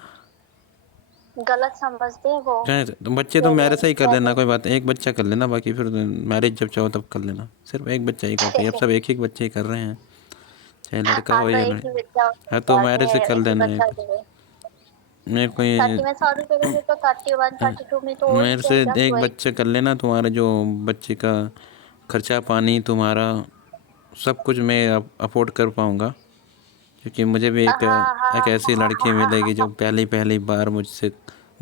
गलत समझते हैं वो। चाहे तो बच्चे तो मेरे से ही कर लेना, कोई बात नहीं, एक बच्चा कर लेना, बाकी फिर मैरिज जब चाहो तब कर लेना। सिर्फ एक बच्चा ही काफ़ी है, अब सब एक एक बच्चे ही कर रहे हैं, चाहे लड़का हाँ हो तो या एक ही लड़की। बच्चा हाँ तो आदमी मैरिज से है, कर एक ही लेना बच्चा एक। दे। मेरे को ये 30 में शादी करेंगे तो 31 32 में तो हो ही मेरे से जाएगा एक वही। बच्चा कर लेना, तुम्हारा जो बच्चे का खर्चा पानी तुम्हारा सब कुछ मैं अफोर्ड कर पाऊँगा, क्योंकि मुझे भी हाँ हाँ एक हाँ ऐसी लड़की हाँ मिलेगी जो हाँ। पहली पहली बार मुझसे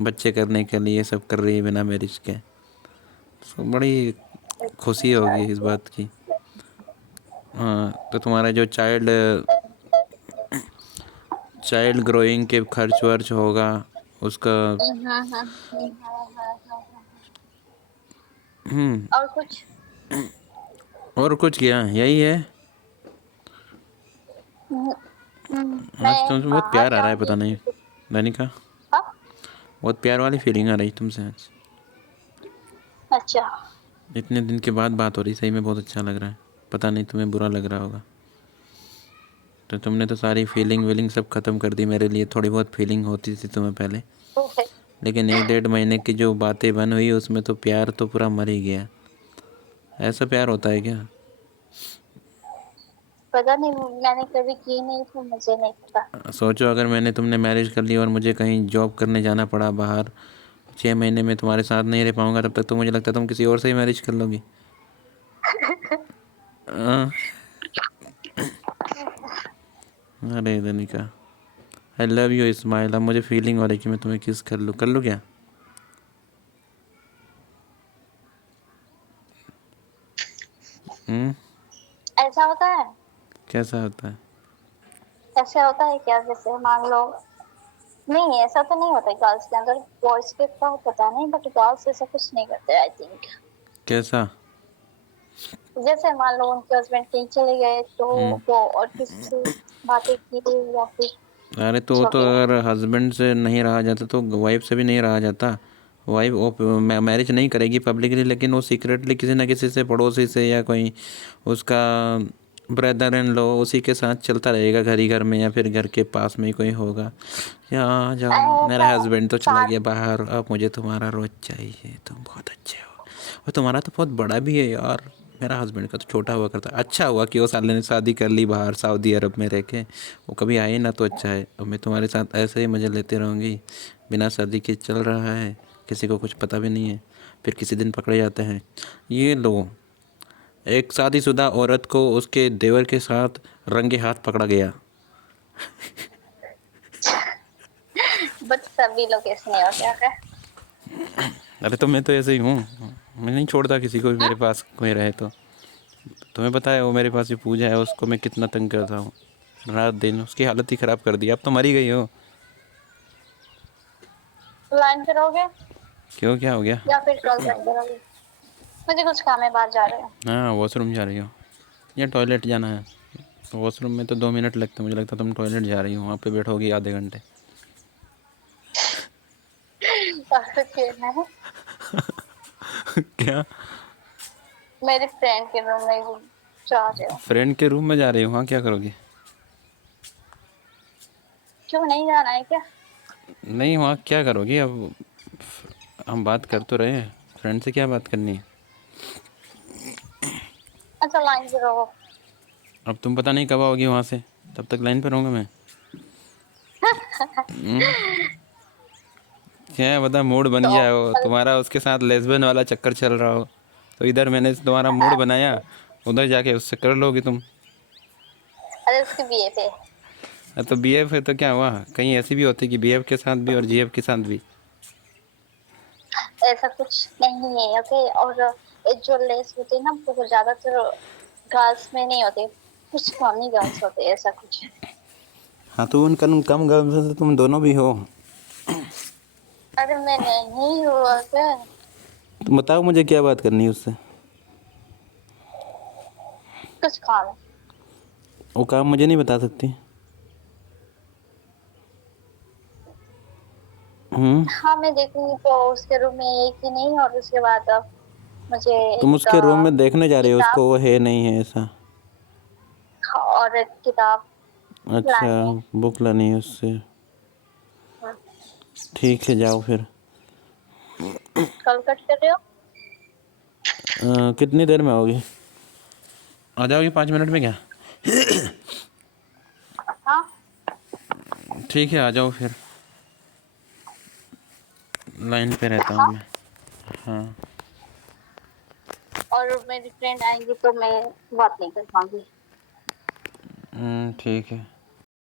बच्चे करने के लिए सब कर रही है बिना मैरिज के। तो बड़ी खुशी अच्छा होगी इस अच्छा। बात की। हाँ, तो तुम्हारा जो चाइल्ड चाइल्ड ग्रोइंग के खर्च वर्च होगा उसका। हम्म। और कुछ। और कुछ क्या, यही है। आज मैं तुमसे बहुत बाहर प्यार आ रहा है, जाऊंगी पता नहीं, दानिका, हाँ? बहुत प्यार वाली फीलिंग आ रही तुमसे आज। अच्छा। इतने दिन के बाद बात हो रही, सही में बहुत अच्छा लग रहा है। पता नहीं तुम्हें बुरा लग रहा होगा, तो तुमने तो सारी फीलिंग वीलिंग सब ख़त्म कर दी मेरे लिए। थोड़ी बहुत फीलिंग होती थी तुम्हें पहले, लेकिन 1-1.5 महीने की जो बातें बन हुई उसमें तो प्यार तो पूरा मर ही गया। ऐसा प्यार होता है क्या? पता नहीं, मैंने कभी की नहीं तो मुझे नहीं पता। सोचो अगर मैंने तुमने मैरिज कर ली और मुझे कहीं जॉब करने जाना पड़ा बाहर, 6 महीने में तुम्हारे साथ नहीं रह पाऊंगा, तब तक तो मुझे लगता है तुम किसी और से ही मैरिज कर लोगी। हाँ, अरे दनिका, आई लव यू इस्माइल। अब मुझे फीलिंग हो रही कि मैं तुम्हें किस कर लूँ क्या? हम्म। ऐसा होता है? कैसा होता है? ऐसा होता है क्या? जैसे मान लो, नहीं ऐसा तो नहीं होता गर्ल्स के अंदर, बॉयज के तो पता नहीं, बट गर्ल्स ऐसा कुछ नहीं करते आई थिंक। कैसा? जैसे मान लो उनके हस्बैंड कहीं चले गए तो हम्म। वो और किसी से बातें की या फिर अरे तो कुछ वो हो तो गया। अगर हस्बैंड से नहीं रहा जाता तो वाइफ से भी नहीं रहा जाता। वाइफ वो मैरिज नहीं करेगी पब्लिकली, लेकिन वो सीक्रेटली किसी ना किसी से, पड़ोसी से या कोई उसका ब्रदर इन लो, उसी के साथ चलता रहेगा घर ही घर में, या फिर घर के पास में ही कोई होगा। या आ जाओ, मेरा ऐसा हस्बैंड तो चला साथ। गया बाहर, अब मुझे तुम्हारा रोज चाहिए, तुम बहुत अच्छे हो। और तुम्हारा तो बहुत बड़ा भी है यार, मेरा हस्बैंड का तो छोटा हुआ करता। अच्छा हुआ कि वो साले ने शादी कर ली बाहर सऊदी अरब में रह के, वो कभी आए ना तो अच्छा है। अब मैं तुम्हारे साथ ऐसे ही मज़े लेते रहूँगी, बिना शादी के चल रहा है, किसी को कुछ पता भी नहीं है, फिर किसी दिन पकड़े जाते हैं। ये लो, एक शादीशुदा औरत को उसके देवर के साथ रंगे हाथ पकड़ा गया। बट सभी लोग ऐसे नहीं होते हैं। अरे तो मैं तो ऐसे ही हूँ, मैं नहीं छोड़ता किसी को भी मेरे पास कोई रहे तो। तुम्हें पता है वो मेरे पास जो पूजा है उसको मैं कितना तंग करता हूँ, रात दिन उसकी हालत ही ख़राब कर दी। अब तो मरी गई हो। लाइन पे रहोगे क्यों, क्या हो गया? या फिर कॉल बैक करोगे? मुझे कुछ काम है, बाहर जा रहे हो? हाँ, वॉशरूम जा रही हो या टॉयलेट जाना है? वॉशरूम में तो 2 मिनट लगते हैं, मुझे लगता है तुम टॉयलेट जा रही हो, वहाँ पे बैठोगी आधे घंटे। और खेलना है क्या? मेरे फ्रेंड के रूम में जा रहे हो? फ्रेंड के रूम में जा रही हो? हाँ, क्या करोगी? क्यों नहीं जाना है क्या? नहीं, वहाँ क्या करोगी अब? हम बात कर तो रहे हैं, फ्रेंड से क्या बात करनी है? अच्छा लाइन पे रहो। अब तुम पता नहीं कब आओगी वहाँ से, तब तक लाइन पर रहूँगा मैं। हम्म? क्या है बता, मूड बन तो गया हो तुम्हारा, उसके साथ लेस्बियन वाला चक्कर चल रहा हो, तो इधर मैंने तुम्हारा मूड बनाया, उधर जाके उससे कर लोगी तुम। अरे उसके बीए पे। तो BF है तो क्या हुआ, कहीं ऐसी भी होती कि BF के साथ भी और GF के साथ भी? ऐसा कुछ नहीं है ओके। और ये जो लेस होते हैं ना वो ज्यादातर गर्ल्स में नहीं होते, कुछ कम ही गर्ल्स होते हैं, ऐसा कुछ। हाँ तो उन कम गर्लफ्रेंड से तुम दोनों भी हो। अरे मैं नहीं हुआ क्या? तो बताओ मुझे क्या बात करनी है उससे। कुछ काम है। वो काम मुझे नहीं बता सकती। हाँ मैं देखूंगी तो उसके रूम में एक ही नहीं, और उसके बाद अब मुझे तुम एक उसके रूम में देखने जा रहे हो किताब उसको, वो है नहीं है ऐसा। और एक किताब अच्छा, लानी है। बुक लानी है उससे। हाँ। ठीक है जाओ फिर। कल कट कर रहे हो? कितनी देर में आओगी? आ जाओगी 5 मिनट में क्या? हाँ। ठीक है आ जाओ फिर, लाइन पे रहता हूँ हाँ, मैं। हाँ। और मेरी फ्रेंड आएंगी तो मैं बात नहीं कर पाऊंगी। ठीक है।